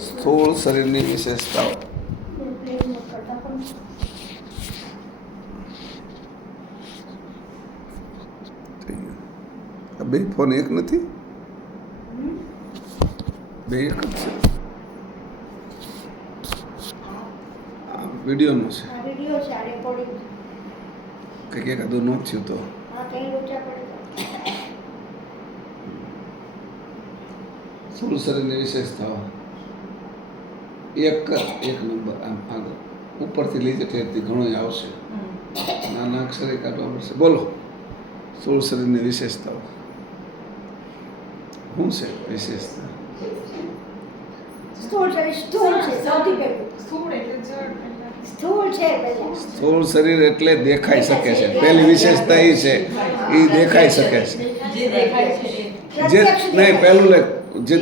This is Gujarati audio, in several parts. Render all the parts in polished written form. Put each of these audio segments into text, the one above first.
સ્થૂળ શરીરની વિશેષતાઓ. આ બે ફોન એક નથી, બે એક જ છે. આ વિડીયોનો છે કંઈક એકાદું ન થયું તો સ્થૂળ શરીરની વિશેષતાઓ. એક નંબર આમ આગળ ઉપરથી લીધે ઠેરથી ઘણું આવશે. નાના અક્ષરે કાઢવા પડશે. બોલો સ્થૂળ શરીરની વિશેષતાઓ શું છે? વિશેષતા સ્થૂળ શરીર એટલે દેખાઈ શકે છે. પહેલી વિશેષતા એ છે, એ દેખાઈ શકે છે. જે નહીં પહેલું જે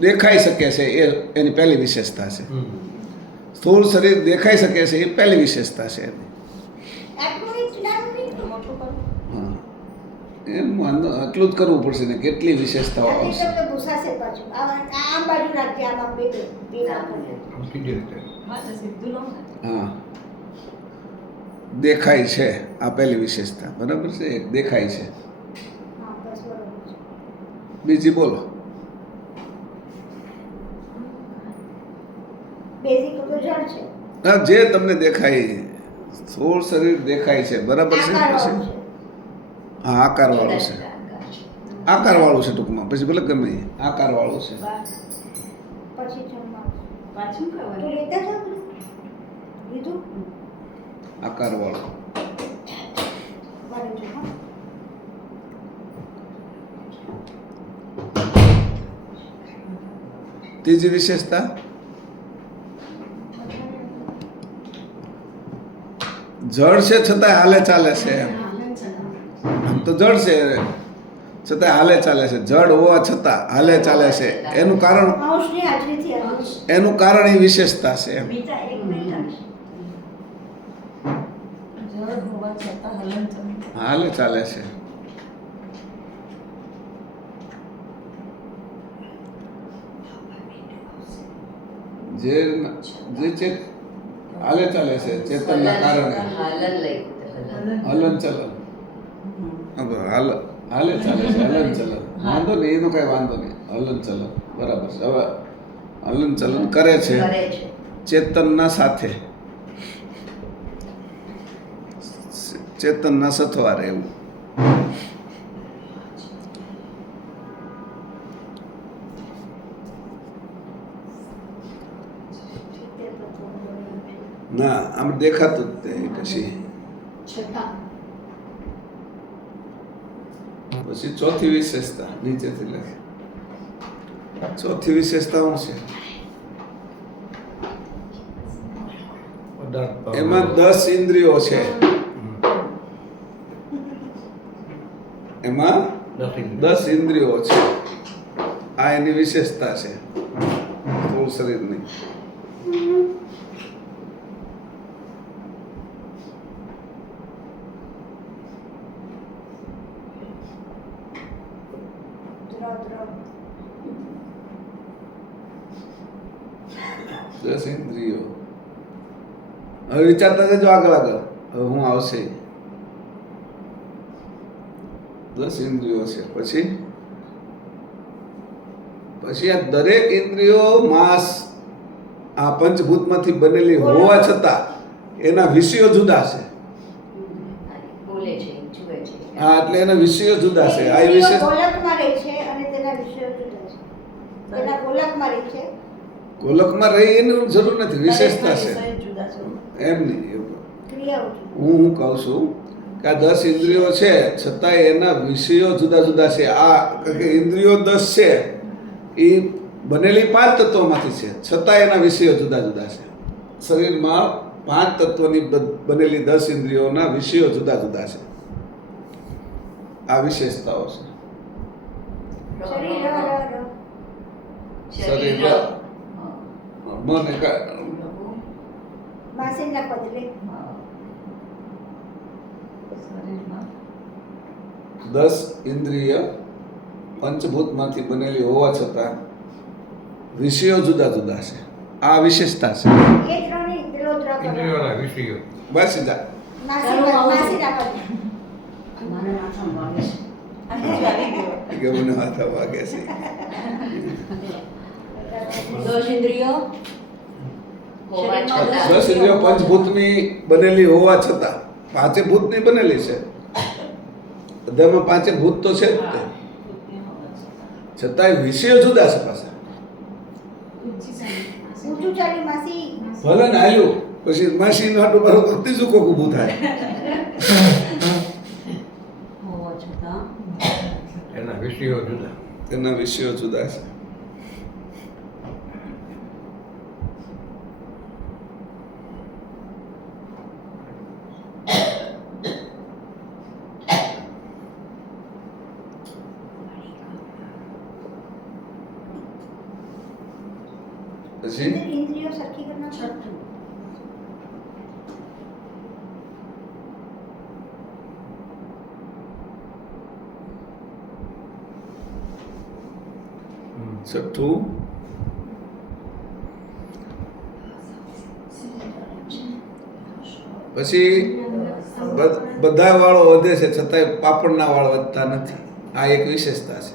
દેખાઈ શકે છે એ એની પહેલી વિશેષતા છે. સ્થૂળ શરીર દેખાઈ શકે છે એ પહેલી વિશેષતા છે એની. એમ વાંધો આટલું જ કરવું પડશે ને કેટલી વિશેષતાઓ આવશે. હા, દેખાય છે આ પહેલી વિશેષતા. બરાબર છે, એક દેખાય છે. બીજી બોલો. હા, જે તમને દેખાય, સ્થૂળ શરીર દેખાય છે. બરાબર છે. પછી હા, આકારવાળું છે. આકારવાળું છે ટૂંકમાં. પછી ભલે ગમે આકારવાળું છે. આકારવાળું. ત્રીજી વિશેષતા જળ છે છતાં હાલે ચાલે છે. આમ તો જળ છે છતાં હાલે ચાલે છે. જળ હોવા છતાં હાલે ચાલે છે. એનું કારણ એ વિશેષતા છે. હાલે ચાલે છે. જે હાલે ચાલે છે ચેતનના કારણે. હલન ચલન. હાલે ચાલે છે. હલન ચલન વાંધો નહીં, એનો કઈ વાંધો નહીં. હલન ચલન બરાબર છે. હવે હલન ચલન કરે છે ચેતનના સાથે, ચેતનના સથવારે. એવું ના, આમ દેખાતું જ તે. પછી ચોથી વિશેષતા નીચેથી લખે. ચોથી વિશેષતા શું છે? એમાં 10 ઇન્દ્રિયો છે. એમાં 10 ઇન્દ્રિયો છે. આ એની વિશેષતા છે સ્થૂળ શરીરની. દસ ઇન્દ્રિયો. હવે વિચારતા જજો આગળ આગળ. હવે હું આવશે. 10 ઇન્દ્રિયો છે. પછી આ દરેક ઇન્દ્રિયો માસ આ પંચભૂતમાંથી બનેલી હોવા છતાં એના વિષયો જુદા છે. હા, એટલે એના વિષયો જુદા છે. આ વિશે ગોલકમાં રહી એની જરૂર નથી, વિશેષતા છે. એમ નહીં, હું કહું છું કે આ 10 ઇન્દ્રિયો છે છતાં એના વિષયો જુદા જુદા છે. આ ઇન્દ્રિયો 10 છે એ બનેલી 5 તત્વોમાંથી છે છતાં એના વિષયો જુદા જુદા છે. શરીરમાં 5 તત્વોની બનેલી 10 ઇન્દ્રિયોના વિષયો જુદા જુદા છે. આ વિશેષતાઓ છે. શરીર મને 10 ઇન્દ્રિય પંચભૂતમાંથી બનેલી હોવા છતાં વિષયો જુદા જુદા છે. આ વિશેષતા છે. ઇન્દ્રિયોના વિષયો. બસ જા કે મને માથા વાગે છે. 10 ઇન્દ્રિયો દસ ઇન્દ્રિયો પંચભૂતની બનેલી હોવા છતાં પાંચે ભૂતની બનેલી છે. બધામાં પાંચે ભૂત તો છે જ તે. છતાંય વિષયો જુદા છે પાછા. ભલે ને હાલ્યું પછી માસી નાટું બરોબર ત્રીજું કોક ઊભું થાય. હોવા છતાં એના વિષયો જુદા. એના વિષયો જુદા છે. પછી इंद्रियों सरखी करना છઠ્ઠું છઠ્ઠું પછી બધા વાળો વધે છે છતાંય પાપડના વાળ વધતા નથી. આ એક વિશેષતા છે.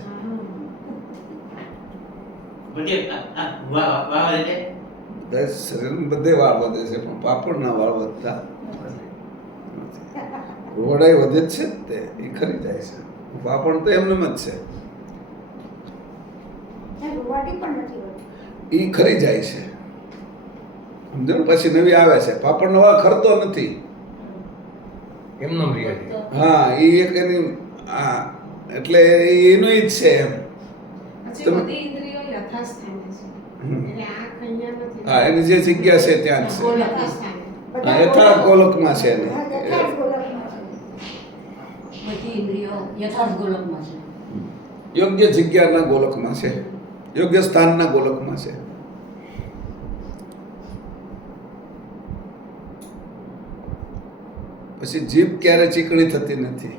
બધા શરીરમાં બધે વાળ વધે છે પણ પાપડના વાળ વધતા નથી. રોડાઈ વધે જ છે જ તે એ ખરી જાય છે. પાપડ તો એમનેમ જ છે रुवाटी पण નથી હોતી એ ખરી જાય છે. સમજો ને? પછી નવી આવે છે. પાપડનો વાળ ખરતો નથી. એમનો રહ્યા છે. હા એ એક એની આ એટલે એનું જ છે એમ. પછી બધી ઇન્દ્રિયો યથાસ્થાને છે. એટલે આંખ અહીંયા નથી. હા એની જે જગ્યા છે ત્યાં જ છે. યથાસ્થાને. હા, યથાર્થ ગોલકમાં છે એની. યથાર્થ ગોલકમાં છે. બધી ઇન્દ્રિયો યથાર્થ ગોલકમાં છે. યોગ્ય જગ્યાના ગોલકમાં છે. યોગ્ય સ્થાનના ગોલકમાં છે. પછી જીભ ક્યારે ચીકણી થતી નથી.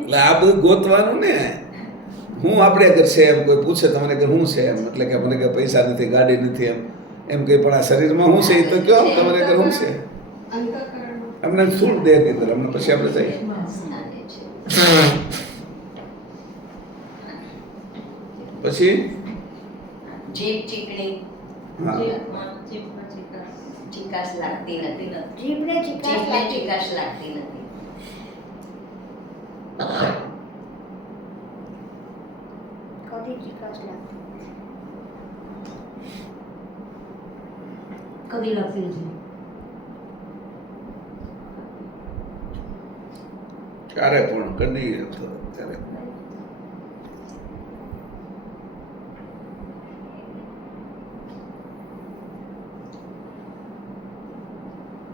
એટલે આ બધું ગોતવાનું ને. હું આપણે અગર છે એમ કોઈ પૂછે તમને કે હું છે એમ એટલે કે મને કે પૈસા નથી ગાડી નથી એમ કે પણ આ શરીરમાં હું છે એ તો કયો તમને કે હું છે અંતઃકરણ. અમને શું દે ની અંદર અમને પછી આપણે જઈએ. પછી જીભ ચીકણી હા ચીકાશ લાગતી નથી જીભને ચીકાશ જીભને લાગતી. ચીકાશ લાગતી નથી કદી ચીકાશ લાગતી. કદી લખતી નથી. ક્યારે પણ કદી ત્યારે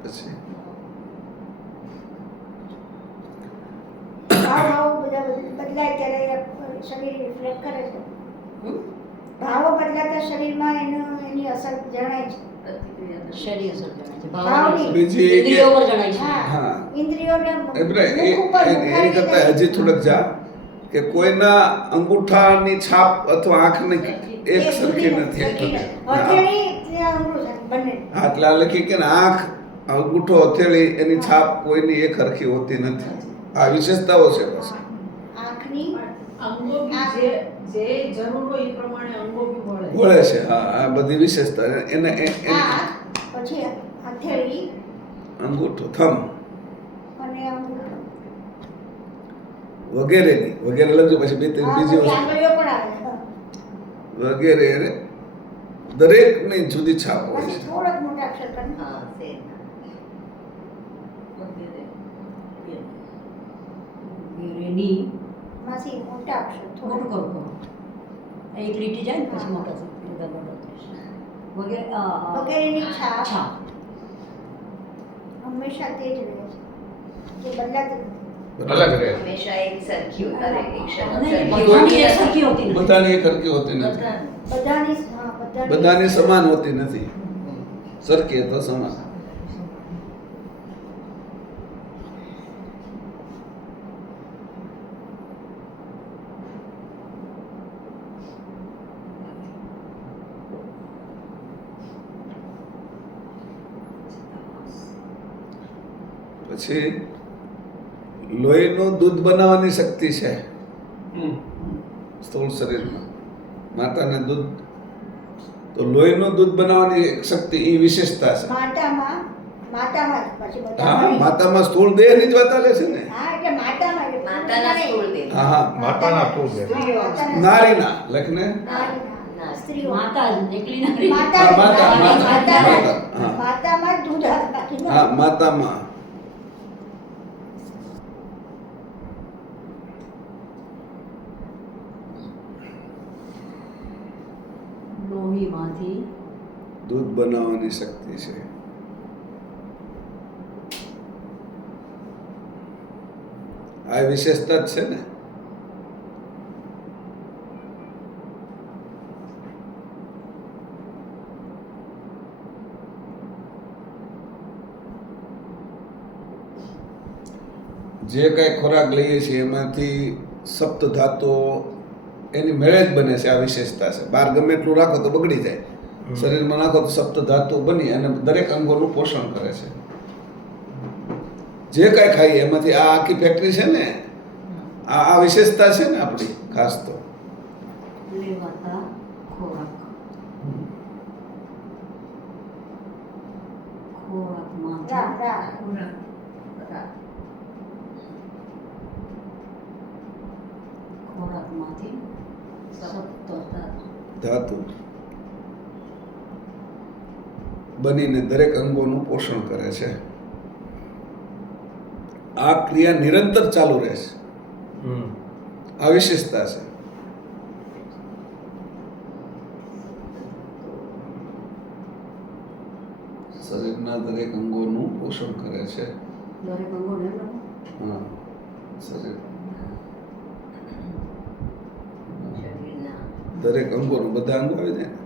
પછી ભાવ બધા બદલાય ત્યારે શરીર રિફ્લેક્ટ કરે છે. ભાવો બદલાતા શરીરમાં એની અસર જણાય છે. શરીર અસર જણાય છે. ભાવની. ભાવની બીજી એક ઇન્દ્રિયો પર જણાય છે. હા. ઇન્દ્રિયોને એટલે મુખ ઉપર એની મુખાઈને કરતા હજી થોડુંક જા કે કોઈના અંગૂઠાની છાપ અથવા આંખની એક સરખી નથી. હા હથેળી ને અંગૂઠો છે, બંને. હા, એટલે આ લખી કે ને આંખ અંગૂઠો હથેળી એની છાપ કોઈની એક સરખી હોતી નથી. આ વિશેષતાઓ છે બસ. આંખની અંગો બી જે જરૂર હોય એ પ્રમાણે અંગો બી વળે. વળે છે. હા આ બધી વિશેષતા એને આંખ, પછી હથેળી અંગૂઠો થમ અને અંગૂઠો. વગેરેની વગેરે લખજો પછી બે ત્રણ હા, બીજી પછી વસ્તુ આંગળીઓ પણ આવે છે. વગેરે દરેકની જુદી છાપ હોય પછી છે. થોડોક મોટા અક્ષર કરીને હા છે રેની માસી મોટા અક્ષર મોટું થોડું કરું કરો. એક લીટી જાય ને પછી મોટો થશે. બધા મોટો થશે. વગેરે વગેરેની છાપ છાપ હંમેશા તે જ રહે છે, જે બદલાતી નથી. અલગ રહે. હંમેશા એક સરખી ઉતારે એક અને સરખી બધાની એક સરખી હોતી નથી. બધાની એક સરખી હોતી નથી. બધાની હા, બધાની સમાન હોતી નથી. સરખી તો સમાન. પછી લોહીનું દૂધ બનાવવાની શક્તિ છે સ્થૂળ શરીરમાં. માતાને દૂધ, તો લોહીનું દૂધ બનાવવાની શક્તિ એ વિશેષતા છે. માતામાં પછી બધા હા, મળી. માતામાં સ્થૂળ દેહની જ વાત આવે છે ને. હા એટલે માતામાં એટલે માતાના સ્થૂળ દેહ. હા હા, માતાના સ્થૂળ દેહ. માતાના નારીના લખને નારીના, સ્ત્રીઓ. માતા જ એકલી નારી. માતા હા, માતા, માતા, માતા, હા. માતામાં જ દૂધ આવે, બાકી ન. હા, માતામાં. લોહીમાંથી દૂધ બનાવવાની શક્તિ છે. આ વિશેષતા જ છે ને. જે કઈ ખોરાક લઈએ છીએ એમાંથી સપ્ત ધાતુઓ એની મેળે જ બને છે. આ વિશેષતા છે. બહાર ગમે એટલું રાખો તો બગડી જાય. શરીરમાં નાખો તો સપ્ત ધાતુ બની અને દરેક અંગોનું પોષણ કરે છે. જે કાંઈ ખાઈએ એમાંથી આ આખી ફેક્ટરી છે ને, આ વિશેષતા છે ને આપણી ખાસ. તો લેવાતા ખોરાક, ખોરાકમાંથી રા. ખોરાકમાંથી સપ્ત ધાતુ બનીને દરેક અંગોનું પોષણ કરે છે. આ ક્રિયા નિરંતર ચાલુ રહેશે. આ વિશેષતા છે. શરીરના દરેક અંગોનું પોષણ કરે છે. દરેક અંગોને હા, શરીર શરીરના દરેક અંગોનું, બધા અંગો આવી જાય ને.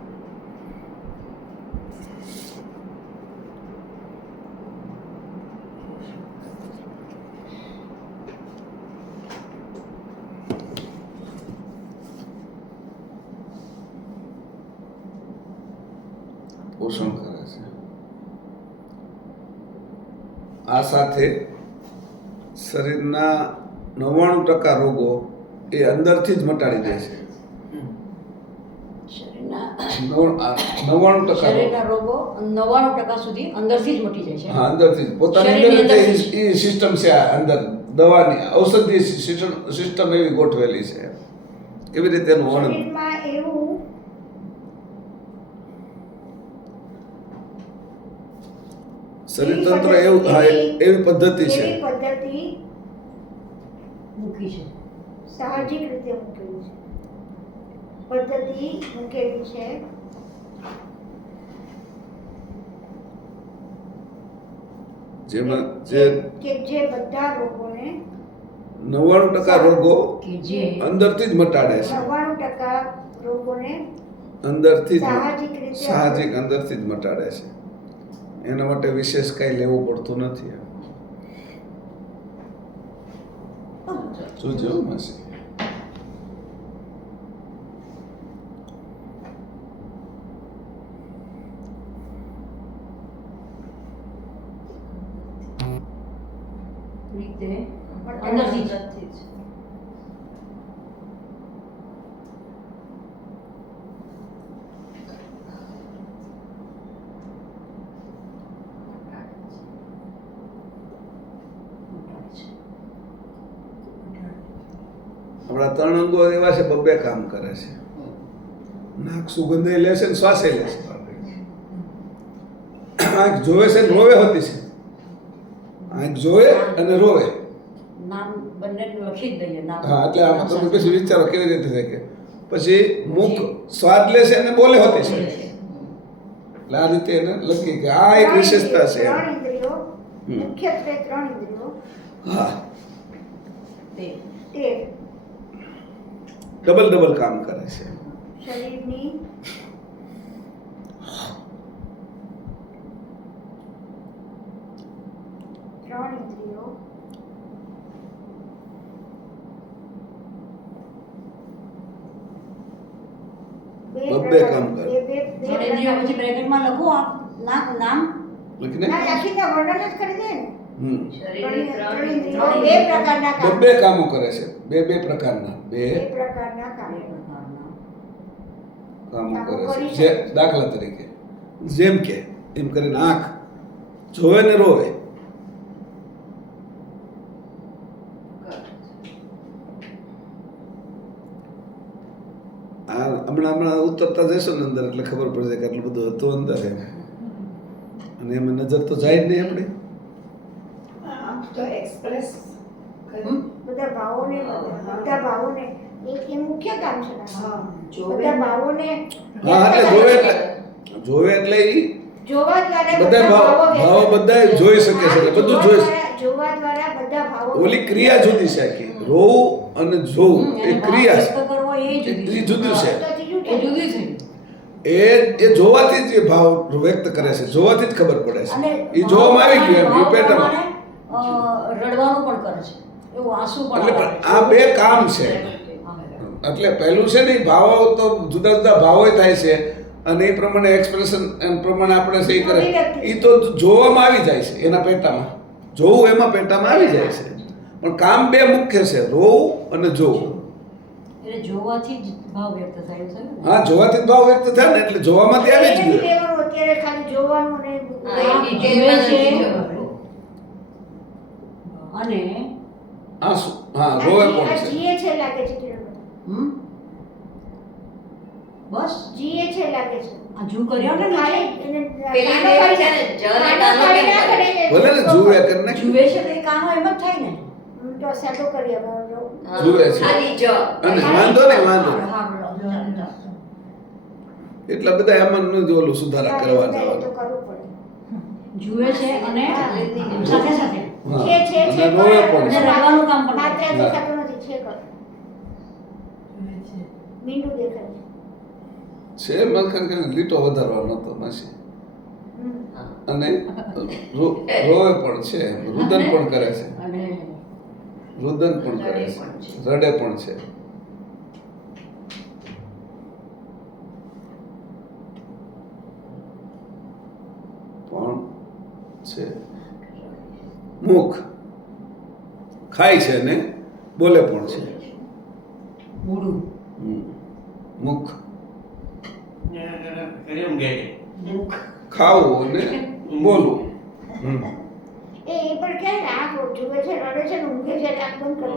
પોષણ કરે છે. આ સાથે શરીરના 99% રોગો એ અંદરથી જ મટાડી દે છે. શરીરના 99% શરીરના રોગો 99% સુધી અંદરથી જ મટી જાય છે. હા, અંદરથી જ પોતાની શરીરની અંદર અંદરથી એ સિસ્ટમ છે. આ અંદર દવાની ઔષધીય સિસ્ટમ એવી ગોઠવેલી છે. એવી રીતે એનું વર્ણન. શરીરમાં એવું શરીર તંત્ર એવું, હા, એવી પદ્ધતિ છે. એવી પદ્ધતિ મૂકી છે. સાહજિક રીતે મૂકેલી છે. પદ્ધતિ મૂકેલી છે જેમાં જે કે જે બધા રોગોને 99% રોગો કે જે અંદરથી જ મટાડે છે. 99% રોગોને અંદરથી જ સાહજિક રીતે સાહજિક અંદરથી જ મટાડે છે. એના માટે વિશેષ કાંઈ લેવું પડતું નથી. શું છે માસી? રીતે અંદરથી જ આપણા 3 અંગો એવા છે, બબ્બે કામ કરે છે. નાક સુગંધે લે છે ને શ્વાસે લે છે. આંખ જોવે છે ને રોવે હોતી છે. આંખ જોવે અને રોવે. નામ બંને લખી જ દઈએ નામ. હા, એટલે આમાં તમે પછી વિચારો કેવી રીતે થાય કે પછી મુખ સ્વાદ લે છે અને બોલે હોતી છે. એટલે આ રીતે એને લખી કે આ એક વિશેષતા છે. 3 ઇન્દ્રિયો, મુખ્યત્વે 3 ઇન્દ્રિયો, હા, તે તે ડબલ કામ કરે છે. શરીરની ત્રણ ઇન્દ્રિયો બબ્બે કામ કરે. ત્રણ ઇન્દ્રિયો પછી બ્રેકેટમાં લખો આપ નામ લખીને ના, લખીને વર્ણન જ કરી દે ને. શરીરની ત્રણ ત્રણ ઇન્દ્રિયો. ઇન્દ્રિયો બે પ્રકારના કામ બે કામો કરે છે બે પ્રકારના બે પ્રકારના કામ બે પ્રકારના કામો કામો કરે કરી છે જે શકે છે. દાખલા તરીકે જેમ કે એમ કરીને આંખ જોવે ને રોવે. આ હમણાં ઉતરતા જશો ને અંદર એટલે ખબર પડશે કે આટલું બધું હતું અંદર એમ. અને એમાં નજર તો જાય જ નહીં આપણી. આમ તો એક્સપ્રેસ બધા ભાવોને એ મુખ્ય કામ છે હા જોવે બધા ભાવોને હા એટલે જોવે એટલે ઈ જોવા દ્વારા બધા ભાવો બધા જોઈ શકે છે એટલે બધું જોઈ શકે. જોવા દ્વારા બધા ભાવો ઓલી ક્રિયા જુદી છે આખી. રોવું અને જોવું એ એને ક્રિયા ભાવ વ્યક્ત કરવો એ છે જુદી એ જુદું છે. તો ત્રીજું એ જુદી છે. એ જોવાથી જ એ ભાવ વ્યક્ત કરે છે, જોવાથી જ ખબર પડે અને છે. એ જોવામાં આવી ગયું એમ ભાવ એ પેટર્ન. પ્રમાણે, રડવાનું પણ કરે છે, એવું આંસુ પણ એટલે આવે છે. આ બે કામ છે. હા. એટલે પહેલું છે ને ઈ ભાવો તો જુદા જુદા ભાવો થાય છે અને એ પ્રમાણે એક્સપ્રેશન એમ પ્રમાણે આપણે છે એ કરે એ તો જોવામાં આવી જાય છે એના પેટામાં. જોવું એમાં પેટામાં આવી જાય છે. પણ કામ બે મુખ્ય છે, રોવું અને જોવું. એટલે જોવાથી જ ભાવ વ્યક્ત થાય છે ને? હા, જોવાથી જ ભાવ વ્યક્ત થાય ને એટલે જોવામાંથી આવી જ એ ગયું. લેવાનું અત્યારે ખાલી જોવાનું ને હા, એ આ ડિટેલમાં જુએ છે. નથી જવાનું. અને આંસુ હા રોવે પણ છે. જીએ છે લાગે છે કિરણ. હમ? બસ જીએ છે લાગે છે આ જુ કર્યો ને ખાલી નીચે. એને પેલી કાનો બે કાઢી છે ને, જળ અને કાનો કાનો કાઢી કેમ નાખે ને ભલે ને જુએ કરીને જુએ છે તો એ કાનો એમ જ થાય ને. તો સાદો કરી હવે હા, જુએ છે. ખાલી જ અને વાંધો નહીં વાંધો નહીં. હા. એટલા બધા એમાં ન ઓલું સુધારા કરવા તો જવાનું. કરવું પડે જુએ છે અને હા. સાથે સાથે હા. છે અને રોવે પણ અને છે. રડવાનું કામ પણ માત્ર કરે. દેખાતું નથી છે કર મીંડું દેખાય છે છે મલખન કરીને લીટો વધારવાનો હતો માસી. હમ. અને રોવે પણ છે, રુદન પણ કરે છે, અને રુદન પણ કરે રડે છે, પણ છે. રડે પણ છે. પણ છે મુખ ખાય છે ને બોલે પણ છે. મોઢું મુખ મુખ ખાવું અને બોલવું. એ પણ ક્યાં આંખ જુએ છે રડે છે ને ઊંઘે છે આંખ બંધ કરે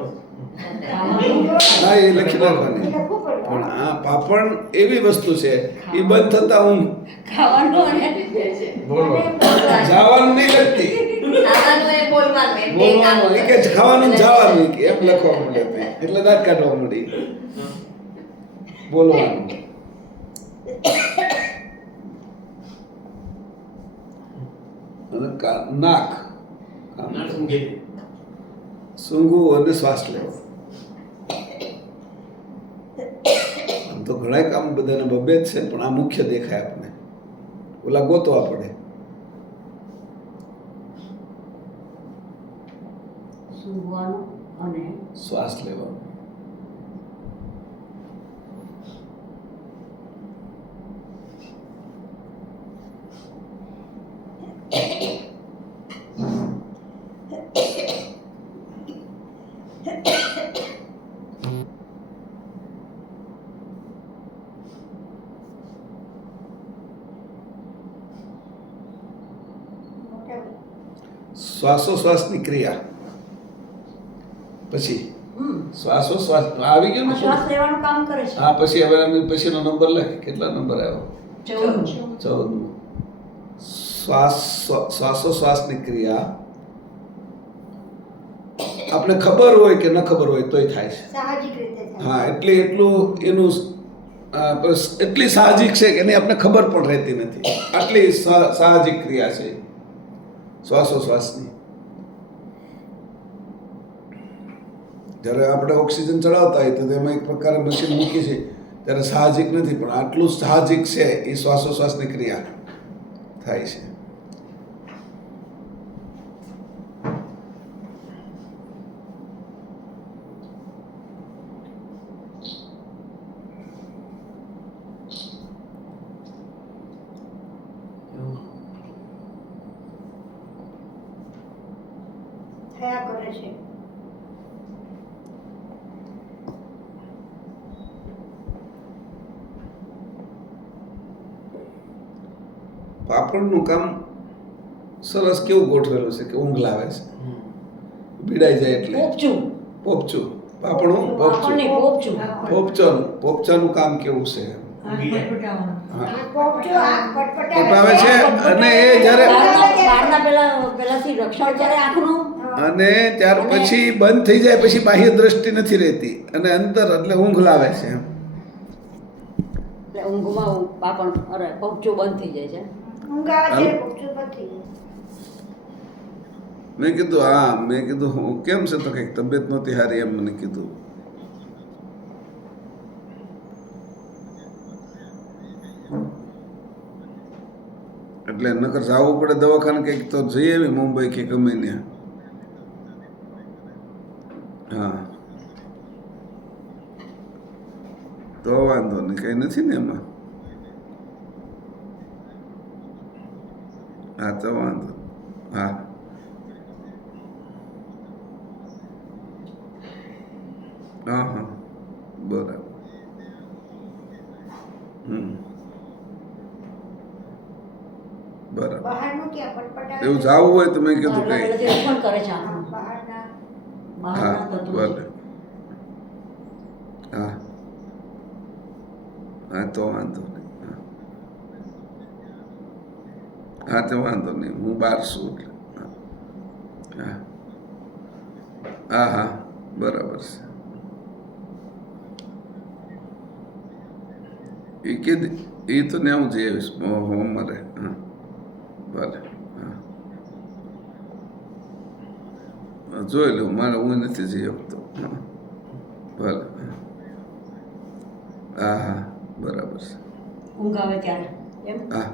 હા, એ લખી નાખવાની. છે લખવું પડે પણ આ પાપણ એવી વસ્તુ છે એ બંધ થતા હું ખાવાનું અને બોલવાનું. જવાનું નહીં લખતી, ખાવાનું એ બોલવાનું એમ બે કામ બોલવાનું એ કે ખાવાનું ને જવાનું ઈ કે એમ લખવા મળે એટલે દાંત કાઢવા મળી. બોલવાનું અને નાક સૂંઘવું અને શ્વાસ લેવો. આમ તો ઘણા કામ બધાને બબે જ છે પણ આ મુખ્ય દેખાય આપણને. ઓલા ગોતવા પડે. સૂંઘવાનું અને શ્વાસ લેવાનો. શ્વાસોશ્વાસની ક્રિયા પછી શ્વાસોશ્વાસ આવી ગયું ને? શ્વાસ લેવાનું કામ કરે છે. હા, પછી હવે અમે પછીનો નંબર લખી. કેટલા નંબર આવ્યો? 14. 14. શ્વાસોશ્વાસની ક્રિયા આપણે ખબર હોય કે ન ખબર હોય તોય થાય છે. સાહજિક રીતે થાય હા, એટલું એનું બસ એટલી સાહજિક છે કે એની આપણે ખબર પણ રહેતી નથી. આટલી સાહજિક ક્રિયા છે શ્વાસોશ્વાસની. જ્યારે આપણે ઓક્સિજન ચડાવતા હોય તો તેમાં એક પ્રકારે મશીન મૂકી છે ત્યારે સાહજિક નથી પણ આટલું સાહજિક છે એ શ્વાસોશ્વાસની ક્રિયા થાય છે. દયા કરે છે. પાપડનું કામ સરસ કેવું ગોઠવેલું છે કે ઊંઘ લાવે છે, ભીડાઈ જાય એટલે પોપચું પોપચું, પાપડનું આપણને પોપચું, પોપચું પોપચાનું કામ કેવું છે. પોપચું આંખ પટાવે છે અને એ જ્યારે બહારના પેલાથી રક્ષણ કરે આંખનું. અને ત્યાર પછી બંધ થઈ જાય પછી બાહ્ય દ્રષ્ટિ નથી રહેતી અને અંતર એટલે ઊંઘ લાવે છે. એટલે ઊંઘમાં પાપણ અરે પોપચું બંધ થઈ જાય છે. ઊંઘ આવે ત્યારે પોપચું બંધ થઈ જાય. મેં કીધું હું કેમ છે તો કંઈક તબિયત નહોતી હારી એમ મને કીધું. એટલે નકર જવું પડે દવાખાને કંઈક તો જઈએ એવી મુંબઈ કે ગમે ત્યાં. હા તો વાંધો નહીં, કંઈ નથી ને એમાં. હા તો વાંધો. હા હા હા બરાબર. બરાબર. બહારનું ક્યાં પટપટાવે એવું જાવું હોય તો મેં કીધું બહારના કંઈ. પેલાથી રક્ષણ કરે છે હા, આંખનું. બહારના હા બહારના તત્વો. ભલે. હા હા તો વાંધો નહીં. હા તો વાંધો નહીં, હું બહાર છું એટલે. હા હા હા બરાબર છે. એ કીધી એ તો ને હું જઈ આવીશ અમારે. હા ભલે. હા જોઈ લઉં, મારે હું નથી જઈ શકતો. હા ભલે. હા હા બરાબર છે. ઊંઘ આવે ત્યારે એમ. હા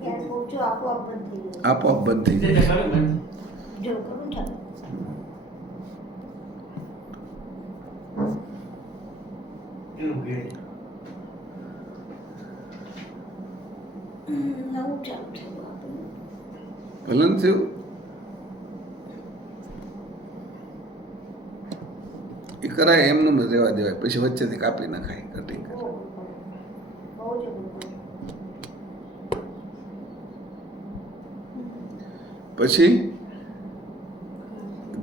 ત્યારે પોપચું આપોઆપ બંધ થઈ જાય. આપોઆપ બંધ થઈ જાય. જો કરું ને ચાલો. નવું ચાલુ થયું આપણું. ભલે ને થયું. એ કરાય એમનું જ રહેવા દેવાય, પછી વચ્ચેથી કાપી નાખાય કટિંગ કરે. બહુ જ અઘરું પડે. પછી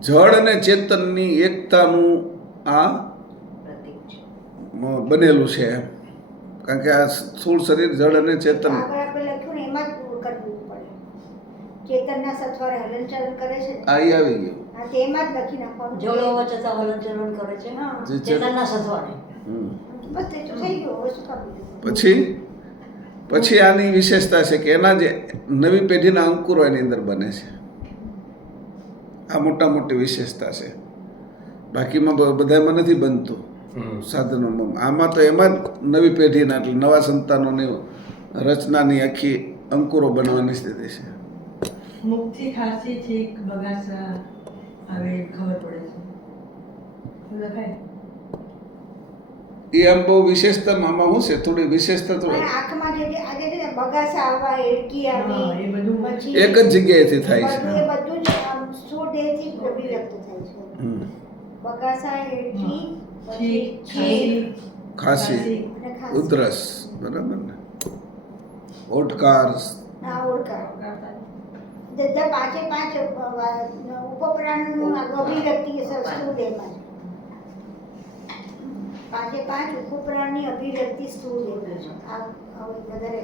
જળ અને ચેતનની એકતાનું આ પ્રતીક છે. બનેલું છે એમ. કારણ કે આ સ્થૂળ શરીર જળ અને ચેતન. આગળ આપણે લખ્યું ને એમાં જ પૂરું કરવું પડે. ચેતનના સથવારે હલનચલન કરે છે. આ ઈ આવી ગયું. હા તેમાં જ લખી નાખવાનું. જળો વચ્ચે હલનચલન કરે છે હા. જે ચેતનના સથવારે. હમ. બસ એ તો થઈ ગયું, હવે શું કાપી દીધું? પછી આની વિશેષતા છે કે એના જે નવી પેઢીના અંકુરો એની અંદર બને છે. આ મોટા મોટી વિશેષતા છે. બાકીમાં બધામાં નથી બનતું સાધનોમાં. આમાં તો એમાં જ નવી પેઢીના એટલે નવા સંતાનોની રચનાની આખી અંકુરો બનવાની સ્થિતિ છે. મુખથી ખાંસી છીંક બગાસા આવે ખબર પડે છે. શું લખાય? એ આમ બહુ વિશેષતા આમાં શું છે, થોડી વિશેષતા તો અને આંખમાં જે આજે છે ને બગાસા આવવા, એડકી હા, આવી, એ બધું પછી એક જ જગ્યાએથી થાય છે. એ બધું જ આમ સ્થૂળ દેહથી જ અભિવ્યક્ત થાય છે. હમ. બગાસા, એડકી, પછી છીંક, ખાંસી, અને ખાંસી. ઉધરસ, બરાબર ને, ઓડકાર, આ ઓળખાણ. બધા પાંચે પાંચ ઉપપ્રાણનું અભિવ્યક્તિ સ્થૂળ દેહમાં છે. પાંચે પાંચ ઉપપ્રાણની અભિવ્યક્તિ સ્થૂળ દેહમાં છે. આ વધારે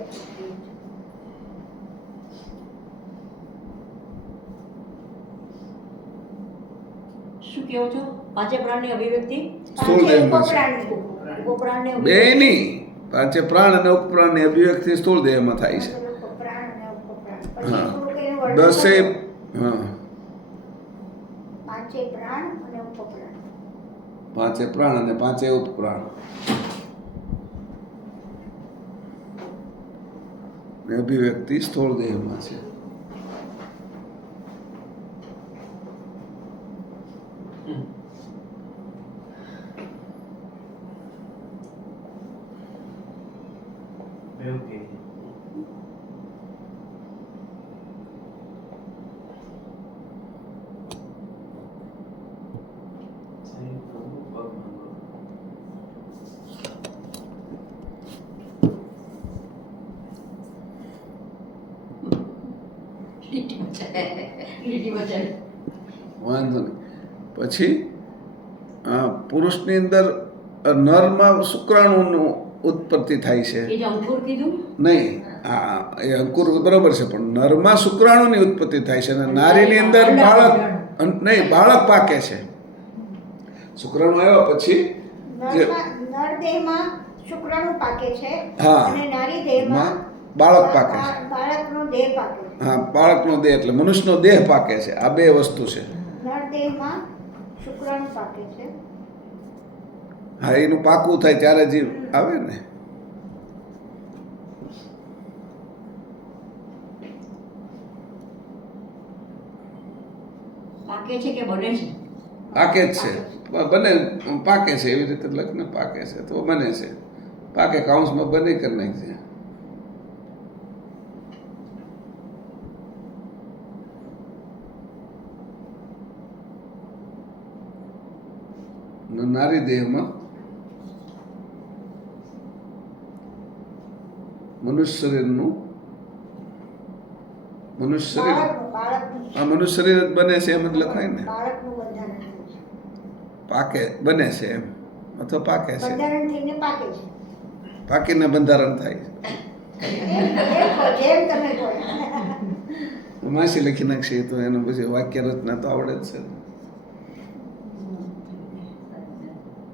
શું કહો છો? પાંચે પ્રાણની અભિવ્યક્તિ. સ્થૂળ દેહમાં છે. ઉપપ્રાણની બે અભિવ્યક્તિ. નહીં, પાંચે પ્રાણ અને ઉપપ્રાણની અભિવ્યક્તિ સ્થૂળ દેહમાં થાય છે. ઉપપ્રાણ અને ઉપપ્રાણ. પછી હા. થોડુંક એનું વર્ણન દસે કરો. હા પાંચે પ્રાણ અને ઉપપ્રાણ. પાંચે પ્રાણ અને પાંચે ઉપપ્રાણ. ને અભિવ્યક્તિ સ્થૂળ દેહમાં છે. લીટી બચાવી. વાંધો નહીં. પછી પુરુષની અંદર નરમાં શુક્રાણુનું ઉત્પત્તિ થાય છે. એ જે અંકુર કીધું નહીં, હા એ અંકુર બરોબર છે, પણ નરમાં શુક્રાણુની ઉત્પત્તિ થાય છે અને નારીની અંદર બાળક નહીં, બાળક પાકે છે. શુક્રાણુ આવ્યા પછી જે નર દેહમાં શુક્રાણુ પાકે છે હા. અને નારી દેહમાં બાળક પાકે છે. બાળકનો દેહ પાકે છે. હા, બાળકનો દેહ એટલે મનુષ્યનો દેહ પાકે છે. આ બે વસ્તુ છે. નર દેહમાં શુક્રાણુ પાકે છે. હા, એનું પાકું થાય ત્યારે જીવ આવે ને. પાકે છે કે બને છે? પાકે જ છે, બને પાકે છે, એવી રીતે લગ્ન પાકે છે તો બને છે. પાકે કાઉન્સમાં બને કરી નાખશે. નારી દેહમાં મનુષ્ય શરીરનું મનુષ્ય શરીર આ મનુષ્ય શરીર જ બને છે એમ જ લખાય ને. બાળકનું બંધારણ થાય છે. પાકે બને છે એમ અથવા પાકે છે, બંધારણ થઈને પાકે છે. પાકીને બંધારણ થાય છે. જેમ તમે કહો માસી લખી નાખશે તો એનું પછી વાક્ય રચના તો આવડે જ છે.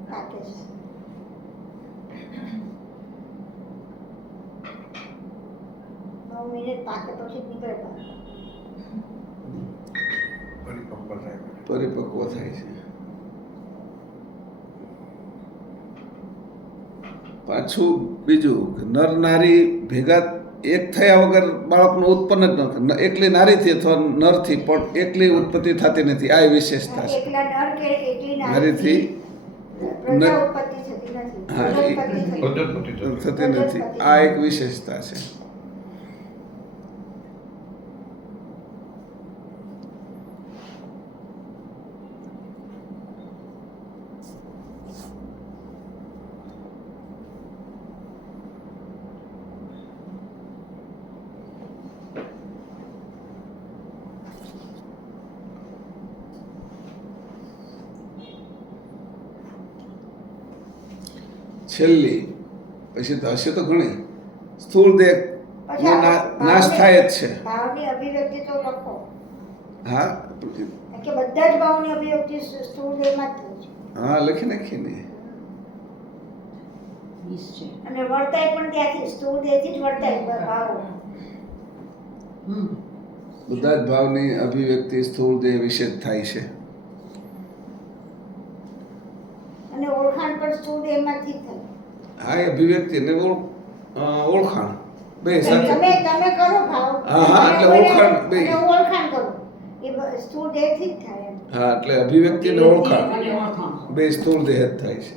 પાકે છે. 9 મિનિટ પાકે પછી જ નીકળે બહાર. પરિપક્વ થાય છે. પાછું બીજું કે નર નારી ભેગા એક થયા વગર બાળકનું ઉત્પન્ન જ ન થાય. એકલી નારીથી અથવા નરથી પણ એકલી ઉત્પત્તિ થતી નથી. આ વિશેષતા છે. એકલા નર કે એકલી નારીથી પ્રજા ઉત્પત્તિ થતી નથી. હા, એ પ્રજોત્પત્તિ થઈ. થતી નથી. આ એક વિશેષતા છે. છેલ્લી પછી તો હશે તો ઘણી સ્થૂળ દેહ નો નાશ થાય જ છે. ભાવની અભિવ્યક્તિ તો લખો હા કે બધા જ ભાવની અભિવ્યક્તિ સ્થૂળ દેહમાં જ થાય છે. હા, લખી નાખીને 20 છે. અને વર્તાય પણ ત્યાંથી સ્થૂળ દેહથી જ વર્તાય ભાવ. બધા જ ભાવની અભિવ્યક્તિ સ્થૂળ દેહ વિશે જ થાય છે. અને ઓળખાણ પણ સ્થૂળ દેહમાંથી જ થાય. હા, એ અભિવ્યક્તિ ને ઓળખાણ બે સાથે. તમે કરો ભાવ. હા, એટલે ઓળખાણ બે. અને હું ઓળખાણ કરું. એ સ્થૂળ દેહથી જ થાય એમ. હા, એટલે અભિવ્યક્તિ ને ઓળખાણ અને ઓળખાણ. બે સ્થૂળ દેહ જ થાય છે.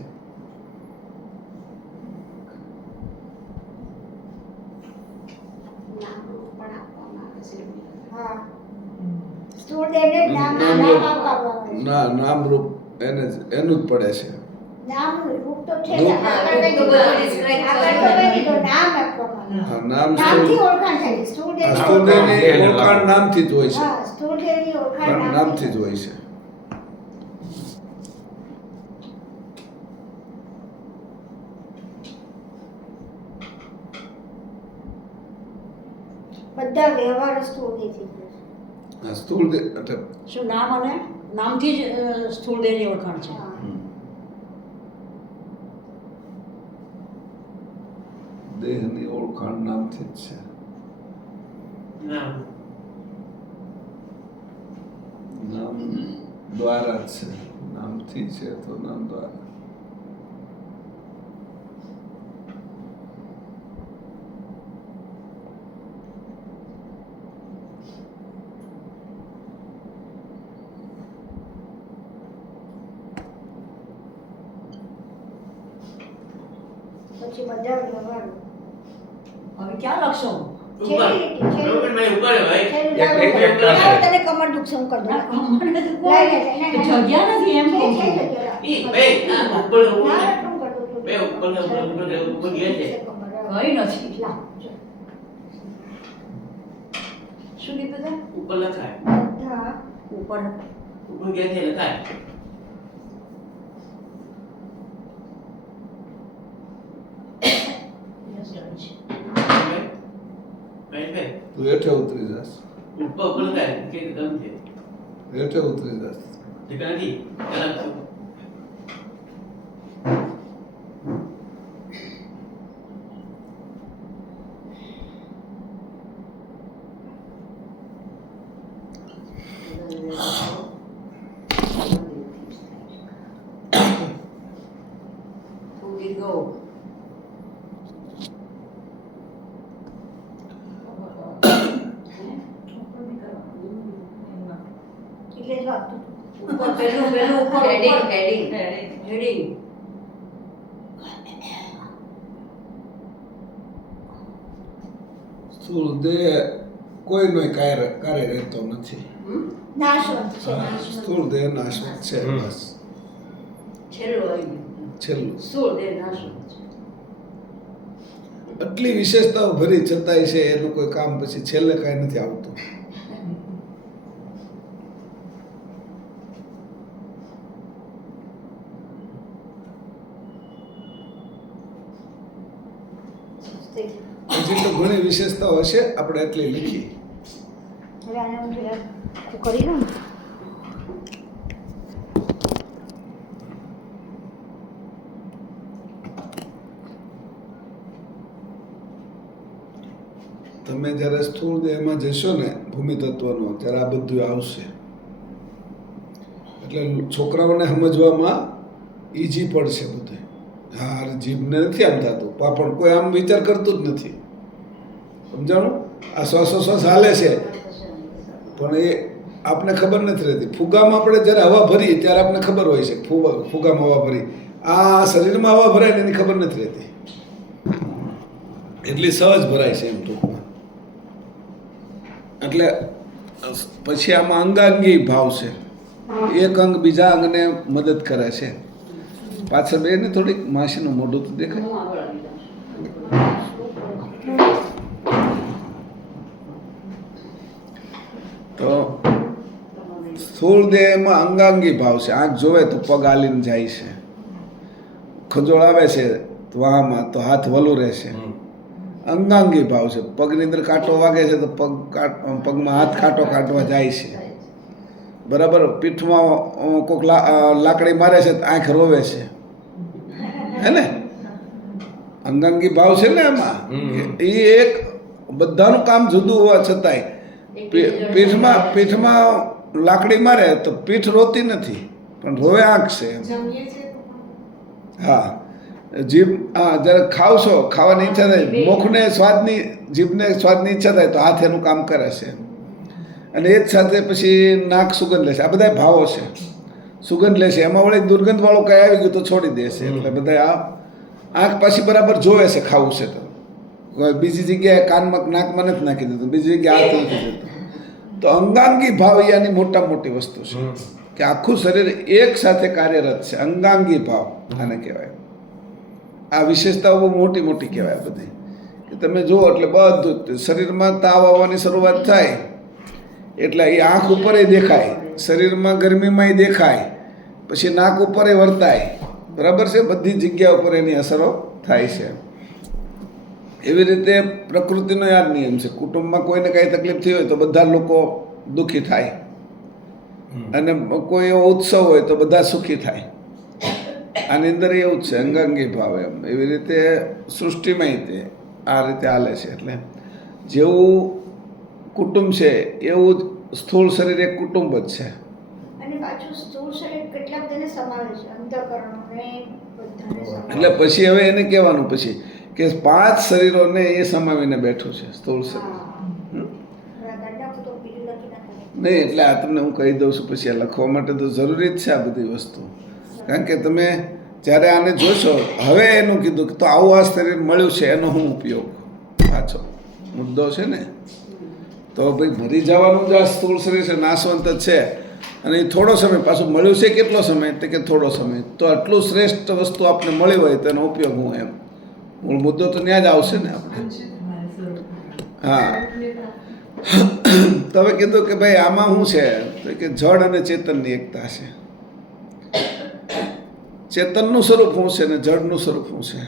નામરૂપ પણ આપવામાં આવે છે. હા. સ્થૂળ દેહને જ નામ આપવામાં આવે છે. નામરૂપ એને એનું જ પડે છે. નામ રૂપ તો છે. રૂપ. આગળ રૂપ તો બધું describe તો નામ આપવામાં આવે. હા, નામ નામથી સ્થૂળ ઓળખાણ થાય છે. સ્થૂળ દેહ સ્થૂળ દેહની ઓળખાણ નામથી જ હોય છે. હા, સ્થૂળ દેહની ઓળખાણ નામથી જ હોય છે. બધા વ્યવહાર સ્થૂળ દેહથી જ થાય છે. હા, સ્થૂળ દેહ એટલે શું નામ અને નામથી જ સ્થૂળ દેહની ઓળખાણ છે. હા. દેહની ઓળખાણ નામથી જ છે. નામ દ્વારા જ છે. નામથી છે તો નામ દ્વારા. પછી બધા વ્યવહારો હવે ક્યાં લખશો? છેલ્લી લીટી, એક એક લાવો, પાસે. તને કમર દુખશે હું કરી દઉં. ના, મને તો લઈ લે, કોઈ લઈ લે. જગ્યા નથી એમ કહું છે, છું. છે જગ્યા. બે ઉપર ના, એટલું કરી દઉં. બે ઉપર ગયા છે. કઈ નથી. લાવ, જો. શું કીધું તે? ઉપર લખાય બધા ઉપર ઉપર ક્યાંથી લખાય ભાઈ તું હેઠે ઉતરી જશ, ઉપર ઉપર લખાય કે ગમ છે હેઠે ઉતરી જશ. ઠીક નથી કલર ઉડી ગયો. એટલે જ વાગતું હતું. ઉપર પેલું ઉપર Heading, heading. હેડિંગ. સ્થૂળ દેહ કોઈનો કાર્ય રહેતો નથી. નાશવંત છે, હા, નાશવંત. સ્થૂળ દેહ નાશવંત છે. બસ છેલ્લું આવી ગયું. છેલ્લું. સ્થૂળ દેહ નાશવંત છે. આટલી વિશેષતાઓ ભરી છતાંય છે એનું કોઈ કામ પછી છેલ્લે કાંઈ નથી આવતું. હજી તો ઘણી વિશેષતાઓ હશે, આપણે એટલી લીખી. હવે આને હું જરા કરી લઉં ને. તમે જ્યારે સ્થૂળ દેહમાં જશો ને ભૂમિ તત્વનો, ત્યારે આ બધું આવશે. એટલે છોકરાઓને સમજવામાં ઈઝી પડશે બધું. હા, જીભને નથી આમ થતું, પણ કોઈ આમ વિચાર કરતું જ નથી. સમજાણું? આ શ્વાસોશ્વાસ હાલે છે પણ એ આપણે ખબર નથી રહેતી. ફુગામાં આપણે જ્યારે હવા ભરીએ ત્યારે આપણને ખબર હોય છે ફુગામાં હવા ભરી. આ શરીરમાં હવા ભરાય ને એની ખબર નથી રહેતી. એટલી સહજ ભરાય છે એમ ટૂંકમાં. એટલે પછી આમાં અંગાંગી ભાવ છે. એક અંગ બીજા અંગને મદદ કરે છે. પાછળ બેને થોડીક માસીનું મોઢું તો દેખાય. હું આગળ આવી જાઉં. તો સ્થૂળ દેહમાં અંગાંગી ભાવ છે. આંખ જોવે તો પગ હાલીને જાય છે, ખજોળ આવે છે તો વાહમાં તો હાથ વલું રહેશે. અંગાંગી ભાવ છે. પગની અંદર કાંટો વાગે છે તો પગમાં હાથ કાંટો કાઢવા જાય છે. બરાબર. પીઠમાં કોઈક લાકડી મારે છે તો આંખ રોવે છે, હે ને? અંગાંગી ભાવ છે ને એમાં. એ એક બધાનું કામ જુદું હોવા છતાંય પીઠમાં લાકડી મારે તો પીઠ રોતી નથી પણ રોવે આંખ છે એમ. જમીએ છીએ તો પણ હા, જીભ જ્યારે ખાવશો, ખાવાની ઈચ્છા થાય, મુખને સ્વાદની, જીભને સ્વાદની ઈચ્છા થાય તો હાથ એનું કામ કરે છે. અને એ જ સાથે પછી નાક સુગંધ લેશે. આ બધા ભાવો છે. સુગંધ લેશે, એમાં વળી દુર્ગંધવાળું કંઈ આવી ગયું તો છોડી દેશે. એટલે બધા આ આંખ પાછી બરાબર જોવે છે ખાવું છે તો. બીજી જગ્યાએ કાનમાં નાકમાં નથી નાખી દેતું, બીજી જગ્યાએ હાથ નથી દેતું. તો અંગાંગી ભાવ એ આની મોટા મોટી વસ્તુ છે કે આખું શરીર એક સાથે કાર્યરત છે. અંગાંગી ભાવ આને કહેવાય. આ વિશેષતાઓ બહુ મોટી મોટી કહેવાય બધી. કે તમે જુઓ એટલે બધું શરીરમાં તાવ આવવાની શરૂઆત થાય એટલે એ આંખ ઉપર દેખાય, શરીરમાં ગરમીમાં દેખાય, પછી નાક ઉપર વર્તાય. બરાબર છે? બધી જગ્યા ઉપર એની અસરો થાય છે. એવી રીતે પ્રકૃતિનો યાદ નિયમ છે. કુટુંબમાં કોઈને કાંઈ તકલીફ થઈ હોય તો બધા લોકો દુઃખી થાય, અને કોઈ એવો ઉત્સવ હોય તો બધા સુખી થાય. આની અંદર એવું જ છે, અંગાંગી ભાવ એમ. એવી રીતે સૃષ્ટિમાંય તે આ રીતે હાલે છે. એટલે જેવું કુટુંબ છે એવું જ સ્થૂળ શરીર એક કુટુંબ જ છે. અને પાછું સ્થૂળ શરીર કેટલા બધાને સમાવે છે, અંતઃકરણોને બધાને સમાવે. એટલે પછી હવે એને કહેવાનું પછી કે 5 શરીરોને એ સમાવીને બેઠું છે સ્થૂળ શરીર. હા. ગાંડા તો બીજું લખી નાખે. નહીં, એટલે આ તમને હું કહી દઉં છું. પછી આ લખવા માટે તો જરૂરી જ છે આ બધી વસ્તુ. કારણ કે તમે જ્યારે આને જોશો, હવે એનું કીધું કે તો આવું આ શરીર મળ્યું છે એનો શું ઉપયોગ, પાછો મુદ્દો છે ને. તો ભાઈ ભરી જવાનું જ આ સ્થૂળ શરીર છે, નાશવંત જ છે. અને એ થોડો સમય પાછું મળ્યું છે. કેટલો સમય? તો કે થોડો સમય. તો આટલું શ્રેષ્ઠ વસ્તુ આપણે મળી હોય તો એનો ઉપયોગ હું એમ. મૂળ મુદ્દો તો ત્યાં જ આવશે ને આપણે. હા, તમે કીધું કે ભાઈ આમાં શું છે તો કે જડ અને ચેતનની એકતા છે. ચેતનનું સ્વરૂપ શું છે ને જડનું સ્વરૂપ શું છે?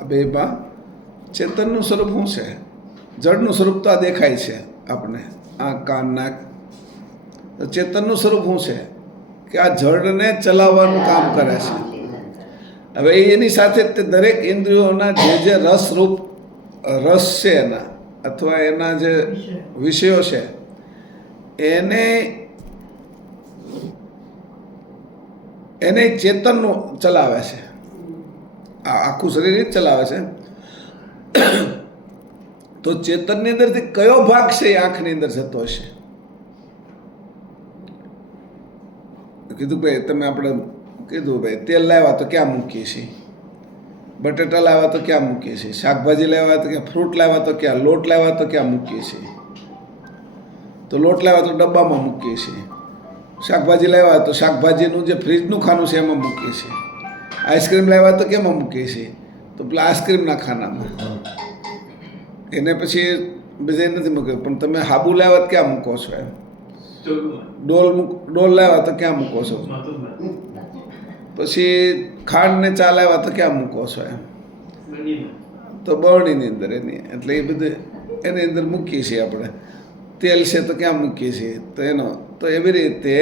આ બેમાં ચેતનનું સ્વરૂપ શું છે? જડનું સ્વરૂપ તો આ દેખાય છે આપણે, આંખ કાન નાક. ચેતનનું સ્વરૂપ શું છે કે આ જડને ચલાવવાનું કામ કરે છે. હવે એની સાથે તે દરેક ઇન્દ્રિયોના જે રસ છે એના અથવા એના જે વિષયો છે એને ચેતનનું ચલાવે છે. આ આખું શરીર જ ચલાવે છે. તો ચેતનની અંદરથી કયો ભાગ છે એ આંખની અંદર જતો હશે? કીધું ભાઈ તમે આપણે કીધું ભાઈ તેલ લાવ્યા તો ક્યાં મૂકીએ છીએ, બટેટા લાવ્યા તો ક્યાં મૂકીએ છીએ, શાકભાજી લાવ્યા તો ક્યાં, ફ્રૂટ લાવ્યા તો ક્યાં, લોટ લાવ્યા તો ક્યાં મૂકીએ છીએ? તો લોટ લાવ્યા તો ડબ્બામાં મૂકીએ છીએ, શાકભાજી લાવ્યા તો શાકભાજીનું જે ફ્રીજનું ખાનું છે એમાં મૂકીએ છીએ, આઈસ્ક્રીમ લાવ્યા તો કેમાં મૂકીએ છીએ? તો પેલા આઈસ્ક્રીમના ખાનામાં. એને પછી બીજે નથી મૂક્યું. પણ તમે હાબુ લાવ્યા તો ક્યાં મૂકો છો એમ? ડોલ લાવ્યા તો ક્યાં મૂકો છો? પછી ખાંડ ને ચા લાવ્યા તો ક્યાં મૂકો છો એમ? તો બરણીની અંદર એની. એટલે એ બધું એની અંદર મૂકીએ છીએ આપણે. તેલ છે તો ક્યાં મૂકીએ છીએ? તો એનો તો એવી રીતે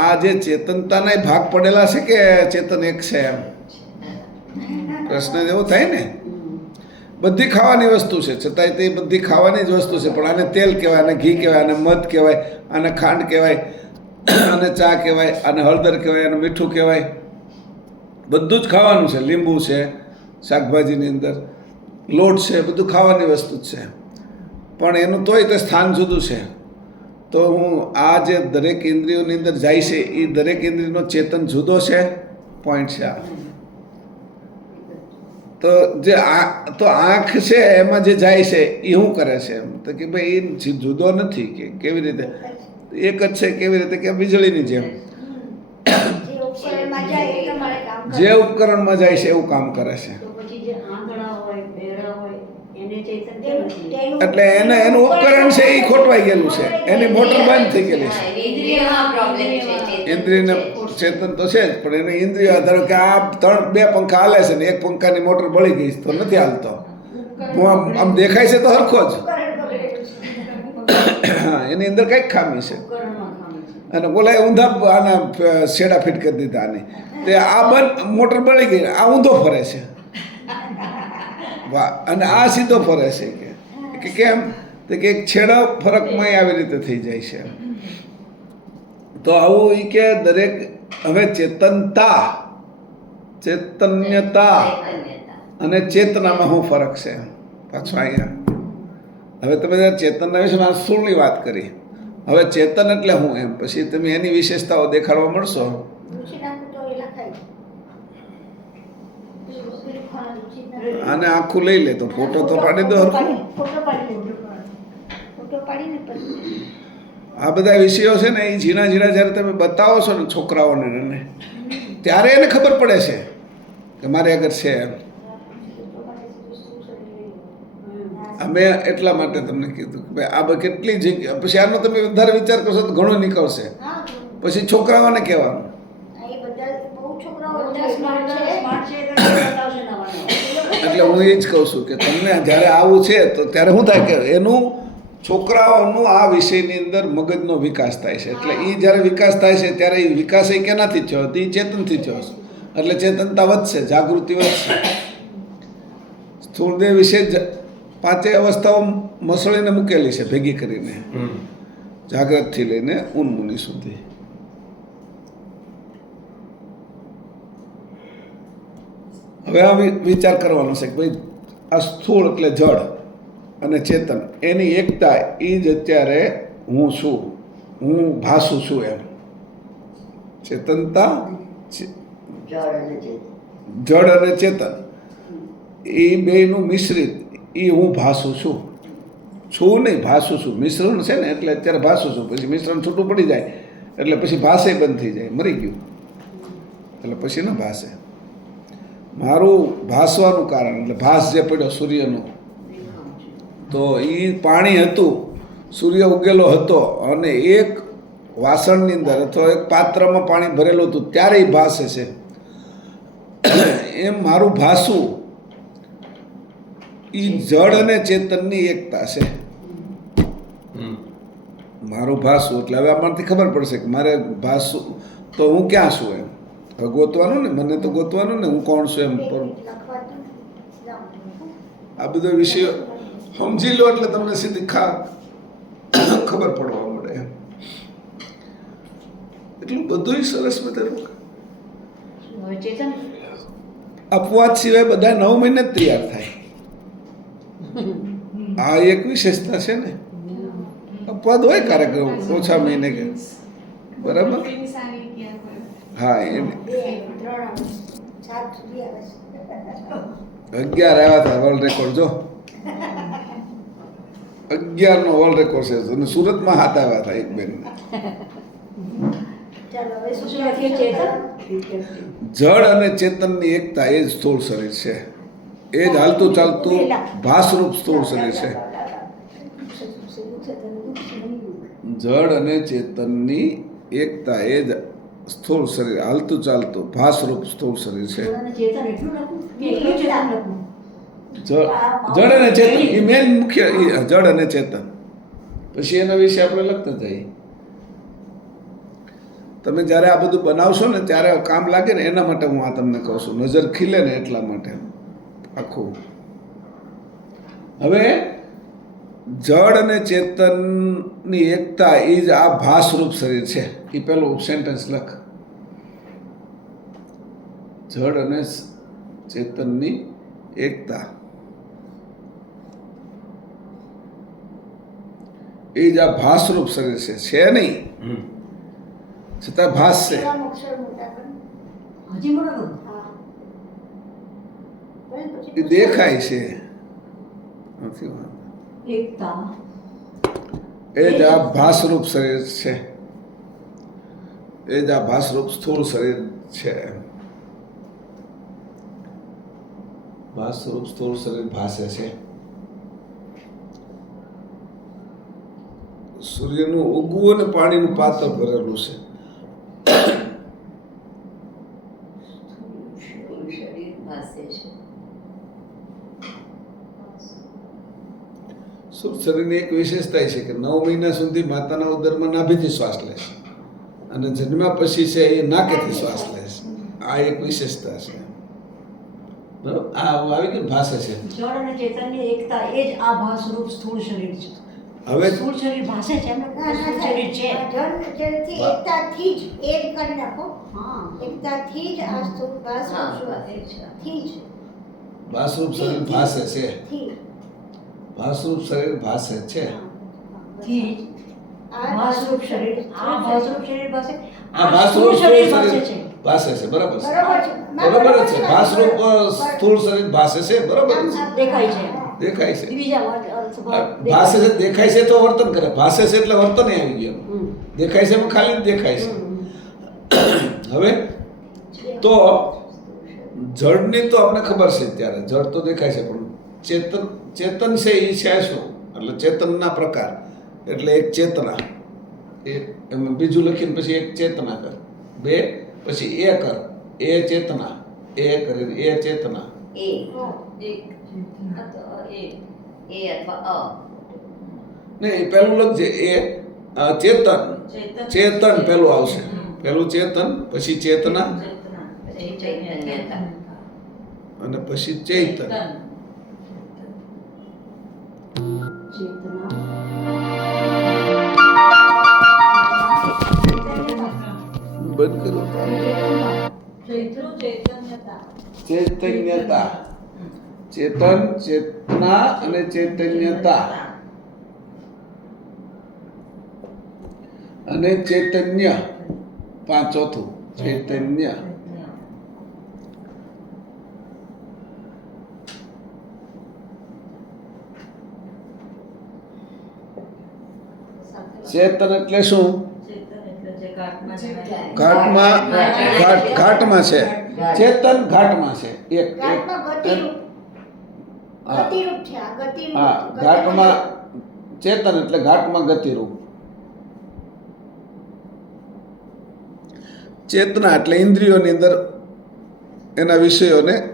આ જે ચેતનતાના ભાગ પડેલા છે કે ચેતન એક છે એમ? પ્રશ્ન એવો થાય ને. બધી ખાવાની વસ્તુ છે છતાંય તે બધી ખાવાની જ વસ્તુ છે. પણ આને તેલ કહેવાય, આને ઘી કહેવાય, આને મધ કહેવાય, આને ખાંડ કહેવાય, આને ચા કહેવાય, આને હળદર કહેવાય, આને મીઠું કહેવાય. બધું જ ખાવાનું છે. લીંબુ છે શાકભાજીની અંદર, લોટ છે, બધું ખાવાની વસ્તુ જ છે. પણ એનું તોય તે સ્થાન જુદું છે. તો હું આ જે દરેક ઇન્દ્રિયોની અંદર જાય છે એ દરેક ઇન્દ્રિયનો ચેતન જુદો છે. પોઈન્ટ છે આ. તો જે આંખ છે એમાં જે જાય છે એ શું કરે છે એમ? તો કે ભાઈ એ જુદો નથી. કે કેવી રીતે? એક જ છે. કેવી રીતે? કે વીજળીની જેમ જે ઉપકરણમાં જાય છે એવું કામ કરે છે. તો પછી જે આંધળા હોય, બહેરા હોય એને ચેતન કેમ નથી? એટલે એનું ઉપકરણ છે એ ખોટવાઈ ગયેલું છે. એની મોટર બંધ થઈ ગયેલી છે. ઇન્દ્રિયોમાં પ્રોબ્લેમ છે. ઇન્દ્રિયને ચેતન તો છે જ, પણ એને ઇન્દ્રિયો ધારો કે આ બે પંખા હાલે છે ને એક પંખાની મોટર બળી ગઈ તો નથી હાલતો. હું આમ દેખાય છે તો હરખો જ. હા, એની અંદર કંઈક ખામી છે. ઉપકરણમાં ખામી છે. અને બોલાય ઊંધા આના શેડા ફિટ કરી દીધા આને. તે આ બંધ મોટર બળી ગઈ, આ ઊંધો ફરે છે. વાહ. અને આ સીધો ફરે છે. કે કેમ? તો કે એક છેડો ફરકમાં આવી રીતે થઈ જાય છે. તો આવું એ કે દરેક હવે ચેતનતા, ચૈતન્યતા અને ચેતનામાં શું ફરક છે? પાછું અહીંયા હવે તમે ચેતનના વિશે મારા સ્થૂળની વાત કરી. હવે ચેતન એટલે શું એમ? પછી તમે એની વિશેષતાઓ દેખાડવા મળશો. આને આખું લઈ લે તો ફોટો તો પાડી દો. આ બધા વિષયો છે ને એ ઝીણા ઝીણા જ્યારે તમે બતાવો છો ને છોકરાઓને એને, ત્યારે એને ખબર પડે છે કે મારે આગળ છે એમ. અમે એટલા માટે તમને કીધું કે ભાઈ આ કેટલી જગ્યા. પછી આનો તમે વધારે વિચાર કરશો તો ઘણું નીકળશે. પછી છોકરાઓને કહેવાનું એટલે હું એ જ કહું છું કે તમને જ્યારે આવું છે તો ત્યારે શું થાય કે એનું છોકરાઓનું આ વિષયની અંદર મગજનો વિકાસ થાય છે. એટલે એ જ્યારે વિકાસ થાય છે ત્યારે એ વિકાસ એ કેનાથી થયો? એ ચેતનથી થયો. એટલે ચેતનતા વધશે, જાગૃતિ વધશે. સ્થૂળદેહ વિશે પાંચેય અવસ્થાઓ મસળીને મૂકેલી છે ભેગી કરીને, જાગ્રતથી લઈને ઉન્મુનિ સુધી. હવે આ વિચાર કરવાનો છે કે ભાઈ આ સ્થૂળ એટલે જળ અને ચેતન એની એકતા એ જ અત્યારે હું છું, હું ભાસું છું એમ. ચેતનતા, જળ અને ચેતન એ બેયનું મિશ્રિત એ હું ભાસું છું. છું નહીં, ભાસું છું. મિશ્રણ છે ને એટલે અત્યારે ભાસું છું. પછી મિશ્રણ છૂટું પડી જાય એટલે પછી ભાષે બંધ થઈ જાય, મરી ગયું એટલે પછી ન ભાષે. મારું ભાસવાનું કારણ એટલે ભાસ જે પડ્યો સૂર્યનો તો એ પાણી હતું, સૂર્ય ઉગેલો હતો અને એક વાસણની અંદર અથવા એક પાત્રમાં પાણી ભરેલું હતું ત્યારે એ ભાસે છે. એમ મારું ભાસવું એ જળ અને ચેતનની એકતા છે. હમ. મારું ભાસવું એટલે હવે આમાંથી ખબર પડશે કે મારે ભાસવું તો હું ક્યાં છું એમ. હવે ગોતવાનું ને, મને તો ગોતવાનું ને હું કોણ છું એમ. પણ લખવાતું જાઓ. આ બધો વિષય સમજી લો એટલે તમને સીધી ખબર પડવા મળે એમ. એટલું બધું સરસ મજાનું. હવે ચેતન અપવાદ સિવાય બધા 9 મહિને જ તૈયાર થાય. આ એક વિશેષતા છે ને. અપવાદ હોય કાર્યક્રમ ઓછા મહિને કે બરાબર. ફિલ્મ સારી ક્યાં કોઈ હા એને 2, 3, 7 સુધી આવે છે. 11 આવ્યા હતા વર્લ્ડ રેકોર્ડ જો. 11 નો વર્લ્ડ રેકોર્ડ છે અને સુરતમાં 7 આવ્યા હતા એક બેન. ચાલો હવે શું શું લખીએ લખીએ? ચેતન? જળ અને ચેતનની એકતા એ જ સ્થૂળ શરીર છે. એ જ હાલતું ચાલતું ભાસરૂપ સ્થૂળ શરીર છે. જળ અને ચેતનની એકતા એ જ સ્થૂળ શરીર, હાલતું ચાલતું ભાસરૂપ સ્થૂળ શરીર છે. અને ચેતન એટલું લખું કે એકલું ચેતન લખું? જળ અને ચેતન એ મેન મુખ્ય જળ અને ચેતન. પછી એના વિશે આપણે લખતા જઈએ. તમે જ્યારે આ બધું બનાવશો ને ત્યારે કામ લાગે ને એના માટે હું આ તમને કહું છું. નજર ખીલે ને એટલા માટે આખું. હવે જળ અને ચેતનની એકતા એ જ આ ભાસરૂપ શરીર છે. એ પેલું સેન્ટેન્સ લખ. જળ અને ચેતનની એકતા એ જ આ ભાસરૂપ શરીર છે. છે નહીં હમ. છતાં ભાસ છે. કેવા અક્ષર મોટા કરો? હજી બરાબર. હા. પણ પછી એ દેખાય છે. નથી વાંધો. એકતા એ જ આ ભાસરૂપ શરીર છે. એ જ આ ભાસરૂપ સ્થૂળ શરીર છે. ભાસરૂપ સ્થૂળ શરીર ભાસે છે. સૂર્યનું ઉગવું અને પાણીનું પાત્ર ભરેલું છે. શરીર ભાસે છે. સ્થૂળ શરીરની એક વિશેષતા છે કે 9 મહિના સુધી માતાના ઉદરમાં નાભીથી શ્વાસ લેશે અને જન્મ્યા પછી છે એ નાકેથી શ્વાસ લેશે. આ એક વિશેષતા છે. બરાબર. આ આવી ગયું ભાષા છે. જળ અને ચેતનની એકતા એ જ આ ભાસરૂપ સ્થૂળ શરીર છે. હવે સ્થૂળ શરીર ભાસે છે એમને ના, ના, સ્થૂળ શરીર છે. જળથી એકતાથી જ એ જ કરી નાખો. હા એકતાથી જ આ સ્થૂળ ભાસ હા, શું? ભાસે છે. થી જ ભાસરૂપ શરીર ભાસે છે. થી ભાસરૂપ શરીર ભાસે છે. થી જ આ ભાસરૂપ શરીર આ ભાસરૂપ શરીર ભાસે આ ભાસરૂપ સ્થૂળ સ્થૂળ શરીર ભાસે શરીર છે. ભાસે છે. બરાબર છે. બરોબર છે. ના, બરોબર જ છે. છે. ભાસરૂપ સ્થૂળ શરીર ભાસે છે. બરોબર છે. દેખાય છે. દેખાય છે. એ બીજા અર્થ ભાસે છે દેખાય છે તો વર્તન કરે. ભાસે છે એટલે વર્તન આવી ગયું. હમ. દેખાય છે એમાં ખાલી જ દેખાય છે. હમ. હવે તો જળની તો આપણે ખબર છે ત્યારે જળ તો દેખાય છે પણ ચેતન છે એ છે શું એટલે ચેતનના પ્રકાર એટલે એક ચેતના એ એમાં બીજું લખીને પછી એક ચેતના કર 2 પછી એ કર એ ચેતના એ કરીને એ ચેતના એ એક અથવા એ અથવા નહીં પેલું લખજે એ ચેતન ચેતન પેલું આવશે પેલું ચેતન પછી ચેતના પછી ચૈતન્યતા. અને પછી ચૈતન બંધ કરો ચૈતન્યતા ચેતન ચેતના અને ચૈતન્યતા અને ચૈતન્ય 5 ચોથું ચૈતન્ય ચેતન એટલે શું ઘાટમાં છે ચેતન ઘાટમાં છે એક ઘાટમાં ગતિરૂપ. હા. ગતિરૂપ છે આ ગતિરૂપ. હા ઘાટમાં ચેતન એટલે ઘાટમાં ગતિરૂપ. ચેતના એટલે ઇન્દ્રિયોની અંદર એના વિષયોને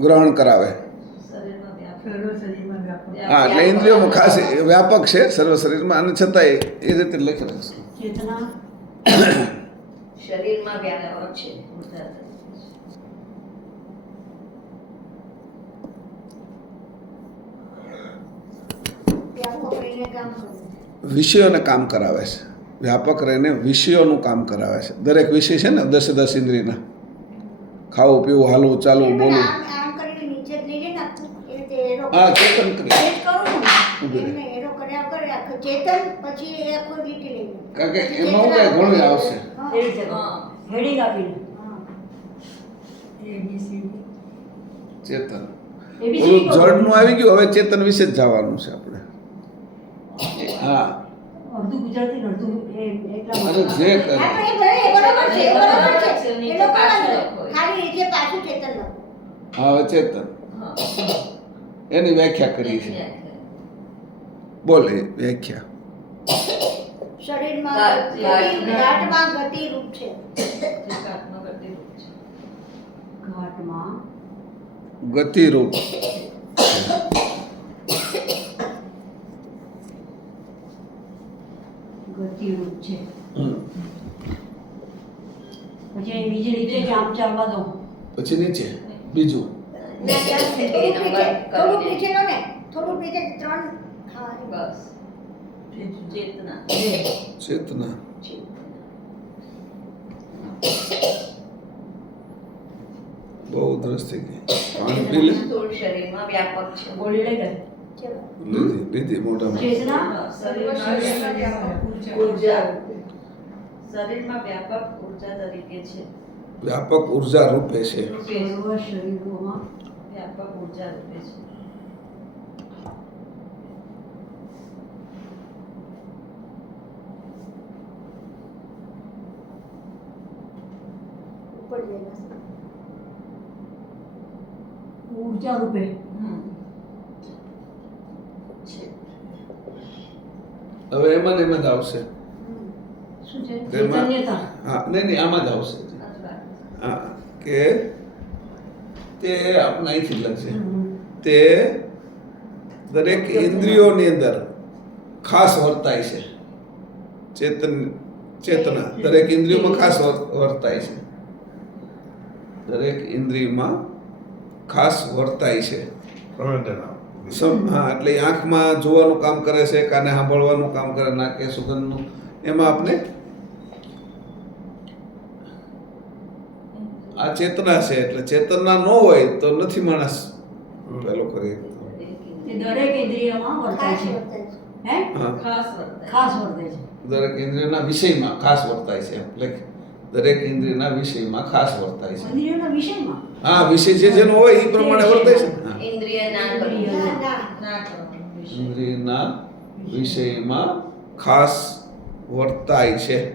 ગ્રહણ કરાવે. શરીરમાં વ્યાપ. સર્વ શરીરમાં વ્યાપક. હા એટલે ઇન્દ્રિયોમાં ખાસ વ્યાપક છે સર્વ શરીરમાં અને છતાંય એ રીતે લખેલું છે. ચેતના શરીરમાં વ્યાપક છે. ઉર્જા તરીકે છે. વ્યાપક રહીને કામ કરે. વિષયોને કામ કરાવે છે. વ્યાપક રહીને વિષયોનું કામ કરાવે છે. દરેક વિષય છે ને 10 ઇન્દ્રિયના. ખાવું પીવું હાલવું ચાલવું પણ બોલવું. આમ કરીને નીચે જ લઈ જાય ને આખું, એ રીતે એરો હા ચેતન ક્રિયા. એ જ કરું છું ને. ઉભી રહે. એમને એરો કર્યા કરે આખું ચેતન, પછી એ આખું લીટી લઈ લે. કારણ કે પછી એમાં ચેતના હું ઘણું આવશે. હા. એ રીતે હેડિંગ આપીને હા. ABC. ચેતન એબીસી ઓલું જડનું આવી ગયું હવે ચેતન વિશે જ જવાનું છે આપણે. હા અડધું ગુજરાતી ને અડધું એ એકલા અરે જે કરે. હા, પણ એ બરાબર છે, એ બરાબર છે. છે, એ નીચે લોકો પાછું વાંધો. લખો. ખાલી નીચે પાછું ચેતન લખો. હા હવે ચેતન હા. એની વ્યાખ્યા કરી છે. વ્યાખ્યા. બોલે વ્યાખ્યા. શરીરમાં ઘાટ- ઘાટમાં ગતિરૂપ છે. ઘાટમાં ગતિરૂપ છે. ઘાટમાં ગતિરૂપ ગતિરૂપ છે. હમ. પછી એ બીજી રીતે જ આમ ચાલવા દો. પછી નીચે બીજું ના, ચાલશે. બે થોડુંક નંબર નીચે, થોડુંક કરીને. નીચે લો ને, થોડુંક નીચે 3. હા બસ. ચેતના. ચેતના બહુ ઉધરસ થઈ ગઈ. પાણી પી લે. સ્થૂળ શરીરમાં વ્યાપક છે. બોલી લઈ ગઈ. ચલો. લીધી મોઢામાં. ચેતના શરીરમાં શરીરમાં ઉર્જા. શરીરમાં વ્યાપક ઉર્જા તરીકે છે. વ્યાપક ઉર્જા રૂપે છે. સર્વ શરીરોમાં વ્યાપક ઉર્જા રૂપે છે. ઉપર જઈને. ઉર્જા રૂપે છે. હવે એમાં ને એમાં જ આવશે. શું છે તેમાં- ચૈતન્યતા. હા નહીં આમાં જ આવશે. અથવા હા કે તે આપણે અહીંથી જ લખશે. હમ. તે દરેક ઇન્દ્રિયોની અંદર ખાસ વર્તાય છે. ચેતના દરેક ઇન્દ્રિયોમાં ખાસ વર્તાય છે. દરેક ઇન્દ્રિયમાં ખાસ વર્તાય છે. હા એટલે એ આંખમાં જોવાનું કામ કરે છે, કાને સાંભળવાનું કામ કરે, નાકે સુગંધનું. એમાં આપણે આ ચેતના છે. એટલે ચેતના ન હોય તો નથી માણસ પેલો કરીએ. એ દરેક ઇન્દ્રિયમાં વર્તાય ખાસ છે. વર્તાય છે. હે હા ખાસ વર્તાય. ખાસ વર્તાય છે. દરેક ઇન્દ્રિયના વિષયમાં ખાસ વર્તાય છે. એટલે દરેક ઇન્દ્રિયના વિષયમાં ખાસ વર્તાય છે. ઇન્દ્રિયોના વિષયમાં હા વિષય જે જેનો હોય એ પ્રમાણે વર્તાય છે. હા. ઇન્દ્રિય ના કરવું. ના, ના. ના કરવું. વિષય. ઇન્દ્રિયના વિષયમાં ખાસ વર્તાય છે.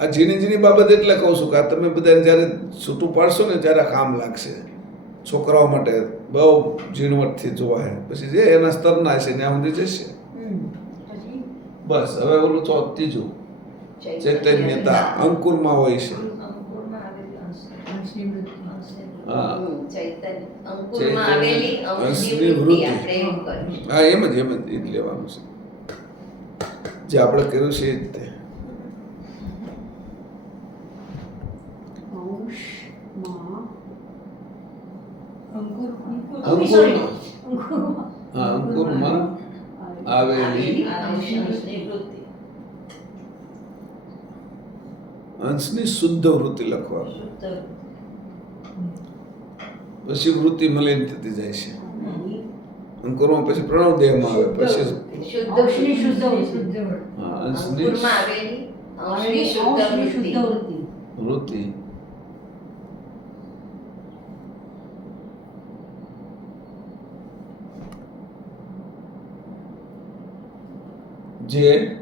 આ ઝીણી ઝીણી બાબત એટલે કહું છું કે આ તમે બધાને જ્યારે છૂટું પાડશો ને ત્યારે કામ લાગશે. છોકરાઓ માટે બહુ ઝીણવટથી જોવાય. પછી જે એના સ્તરના છે ત્યાં સુધી જશે. પછી બસ હવે ઓલું ત્રીજું ચૈતન્યતા અંકુરમાં હોય છે. અંકુરમાં આવેલી અંશની અંશની વૃત્તિ. હા ચૈતન્ય. અંકુરમાં આવેલી અંશની અંશની વૃત્તિ વૃત્તિ. આપણે એવું કરીશું. હા એમ જ એ જ લેવાનું છે. જે આપણે કર્યું છે એ જ તે. અંશમાં અંકુર અંકુરમાં અંકુરમાં હા અંકુરમાં આવેલી અંશની વૃત્તિ. અંશની શુદ્ધ વૃત્તિ લખવાનું. શુદ્ધ. પછી વૃત્તિ મલિન થતી જાય છે. અંકુરમાં પછી પ્રણવ દેહમાં આવે પછી શુદ્ધ અંશની શુદ્ધ વૃત્તિ. શુદ્ધ વૃત્તિ. હા, અંશની અંકુરમાં આવેલી અંશની શુદ્ધ અંશની વૃત્તિ. શુદ્ધ વૃત્તિ. વૃત્તિ જે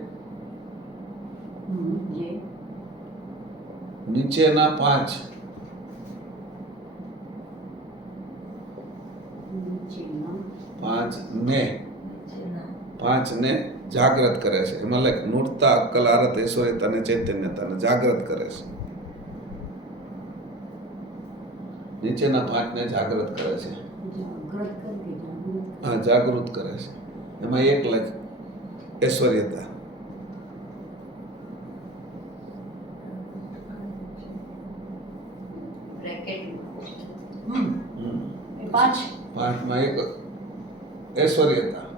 જે નીચેના 5 પાંચને જાગ્રત કરે છે. એમાં લખ મૂર્તા, અક્કલ, આરત, ઐશ્વર્યતા અને ચૈતન્યતાને જાગ્રત કરે છે. નીચેના 5ને જાગ્રત કરે છે. હા, જાગૃત કરે છે. એમાં એક લખ ઐશ્વર્યતા. પાંચમાં એક ઐશ્વર્યતા,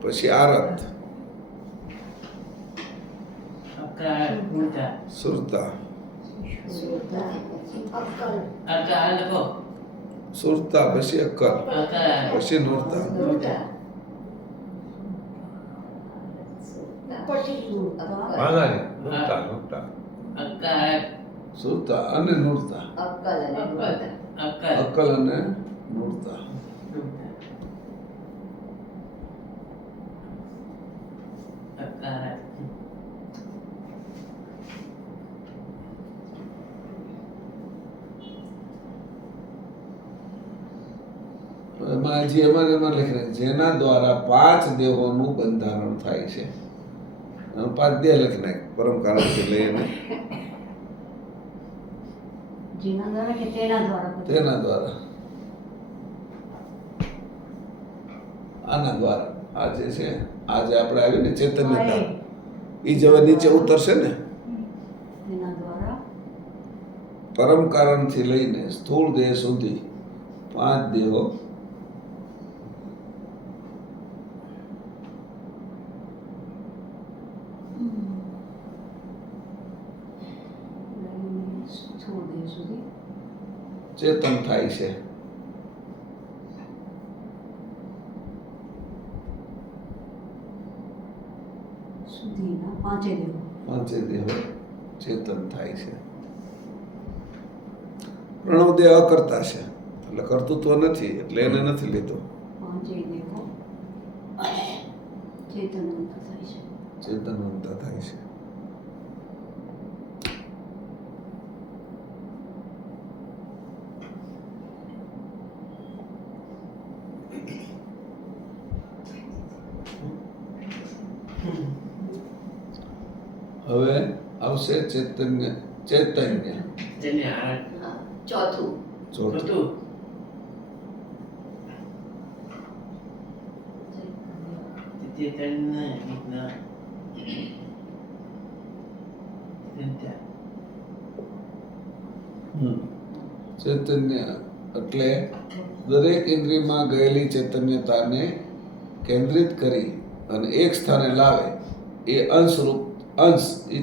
પછી આરત, અક્કલ, મૂર્તા, સુરતા, અક્કલ, અક્કલ લખો. સુરતા, પછી અક્કલ, અક્કલ, પછી નૂરતા. પછી વાંધાની નોકતા નોકતા અક્કલ, સુરતા અને નૂરતા. અક્કલ અને મૂર્તા. અક્કલ, અક્કલ અને નૂરતા. અક્કલ, એમાં જે એમાં લખી જેના દ્વારા 5 દેહોનું બંધારણ થાય છે. 5 દેહ લખી નાખ પરમ કારણથી લઈને જેના દ્વારા કે તેના દ્વારા? તેના દ્વારા, આના દ્વારા. આ જે છે, આ જે આપણે આવ્યું ને ચૈતન્યતા, એ જ હવે નીચે ઉતરશે ને. તેના દ્વારા પરમ કારણથી લઈને સ્થૂળ દેહ સુધી 5 દેહો સ્થૂળ દેહ સુધી ચેતન થાય છે. સુધીના 5 દેહો. 5 દેહો ચેતન થાય છે. પ્રણવ દેહ અકર્તા છે, એટલે કર્તૃત્વ નથી, એટલે એને નથી લીધો. 5 દેહો ચેતનવંત થાય છે. ચેતનવંતા થાય છે. હવે આવશે ચૈતન્ય. જેને આરત, ચોથું. ચોથું ચોથું, ચેતન, વિજ્ઞાન, ચિંતા. ચૈતન્ય એટલે દરેક ઇન્દ્રિયમાં ગયેલી ચૈતન્યતાને કેન્દ્રિત કરી અને એક સ્થાને લાવે એ અંશરૂપ અંશ. એ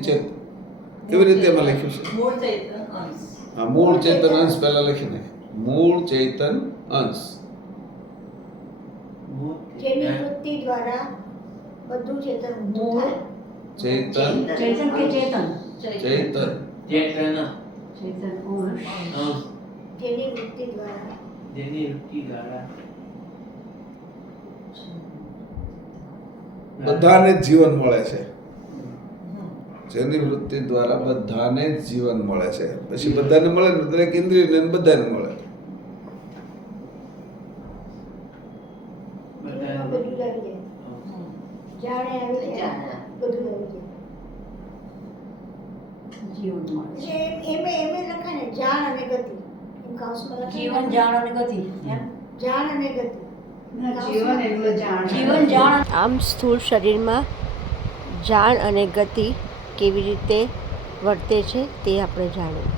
કેવી રીતે એમાં લખ્યું છે? મૂળ ચૈતન અંશ. હા, મૂળ ચેતન અંશ પહેલા લખી નાખ. મૂળ ચૈતન અંશ. જેની વૃત્તિ દ્વારા બધું ચેતન ઊભું થાય. ચૈતન ચેતન કે ચેતન? ચૈતન ચેતન, ચેતન અંશ. અંશ, જેની વૃત્તિ દ્વારા જેની વૃત્તિ દ્વારા બધાને જ જીવન મળે છે. જેની વૃત્તિ દ્વારા બધાને જ જીવન મળે છે. પછી બધાને મળે ને, દરેક ઇન્દ્રિયને બધાને મળે. એમાં બધું જ આવી જાય. જાણે આવી જાય, જાણે. બધું આવી જાય. જીવન મળે છે. એટલે એમે લખાય ને જાણ અને ગતિ. એમ કાઉસમાં લખાય જીવન, ને, જાણ અને ગતિ. એમ? જાણ અને ગતિ. જીવન એટલે જાણ. જીવન, જાણ આમ સ્થૂળ શરીરમાં જાણ અને ગતિ કેવી રીતે વર્તે છે તે આપણે જાણ્યું.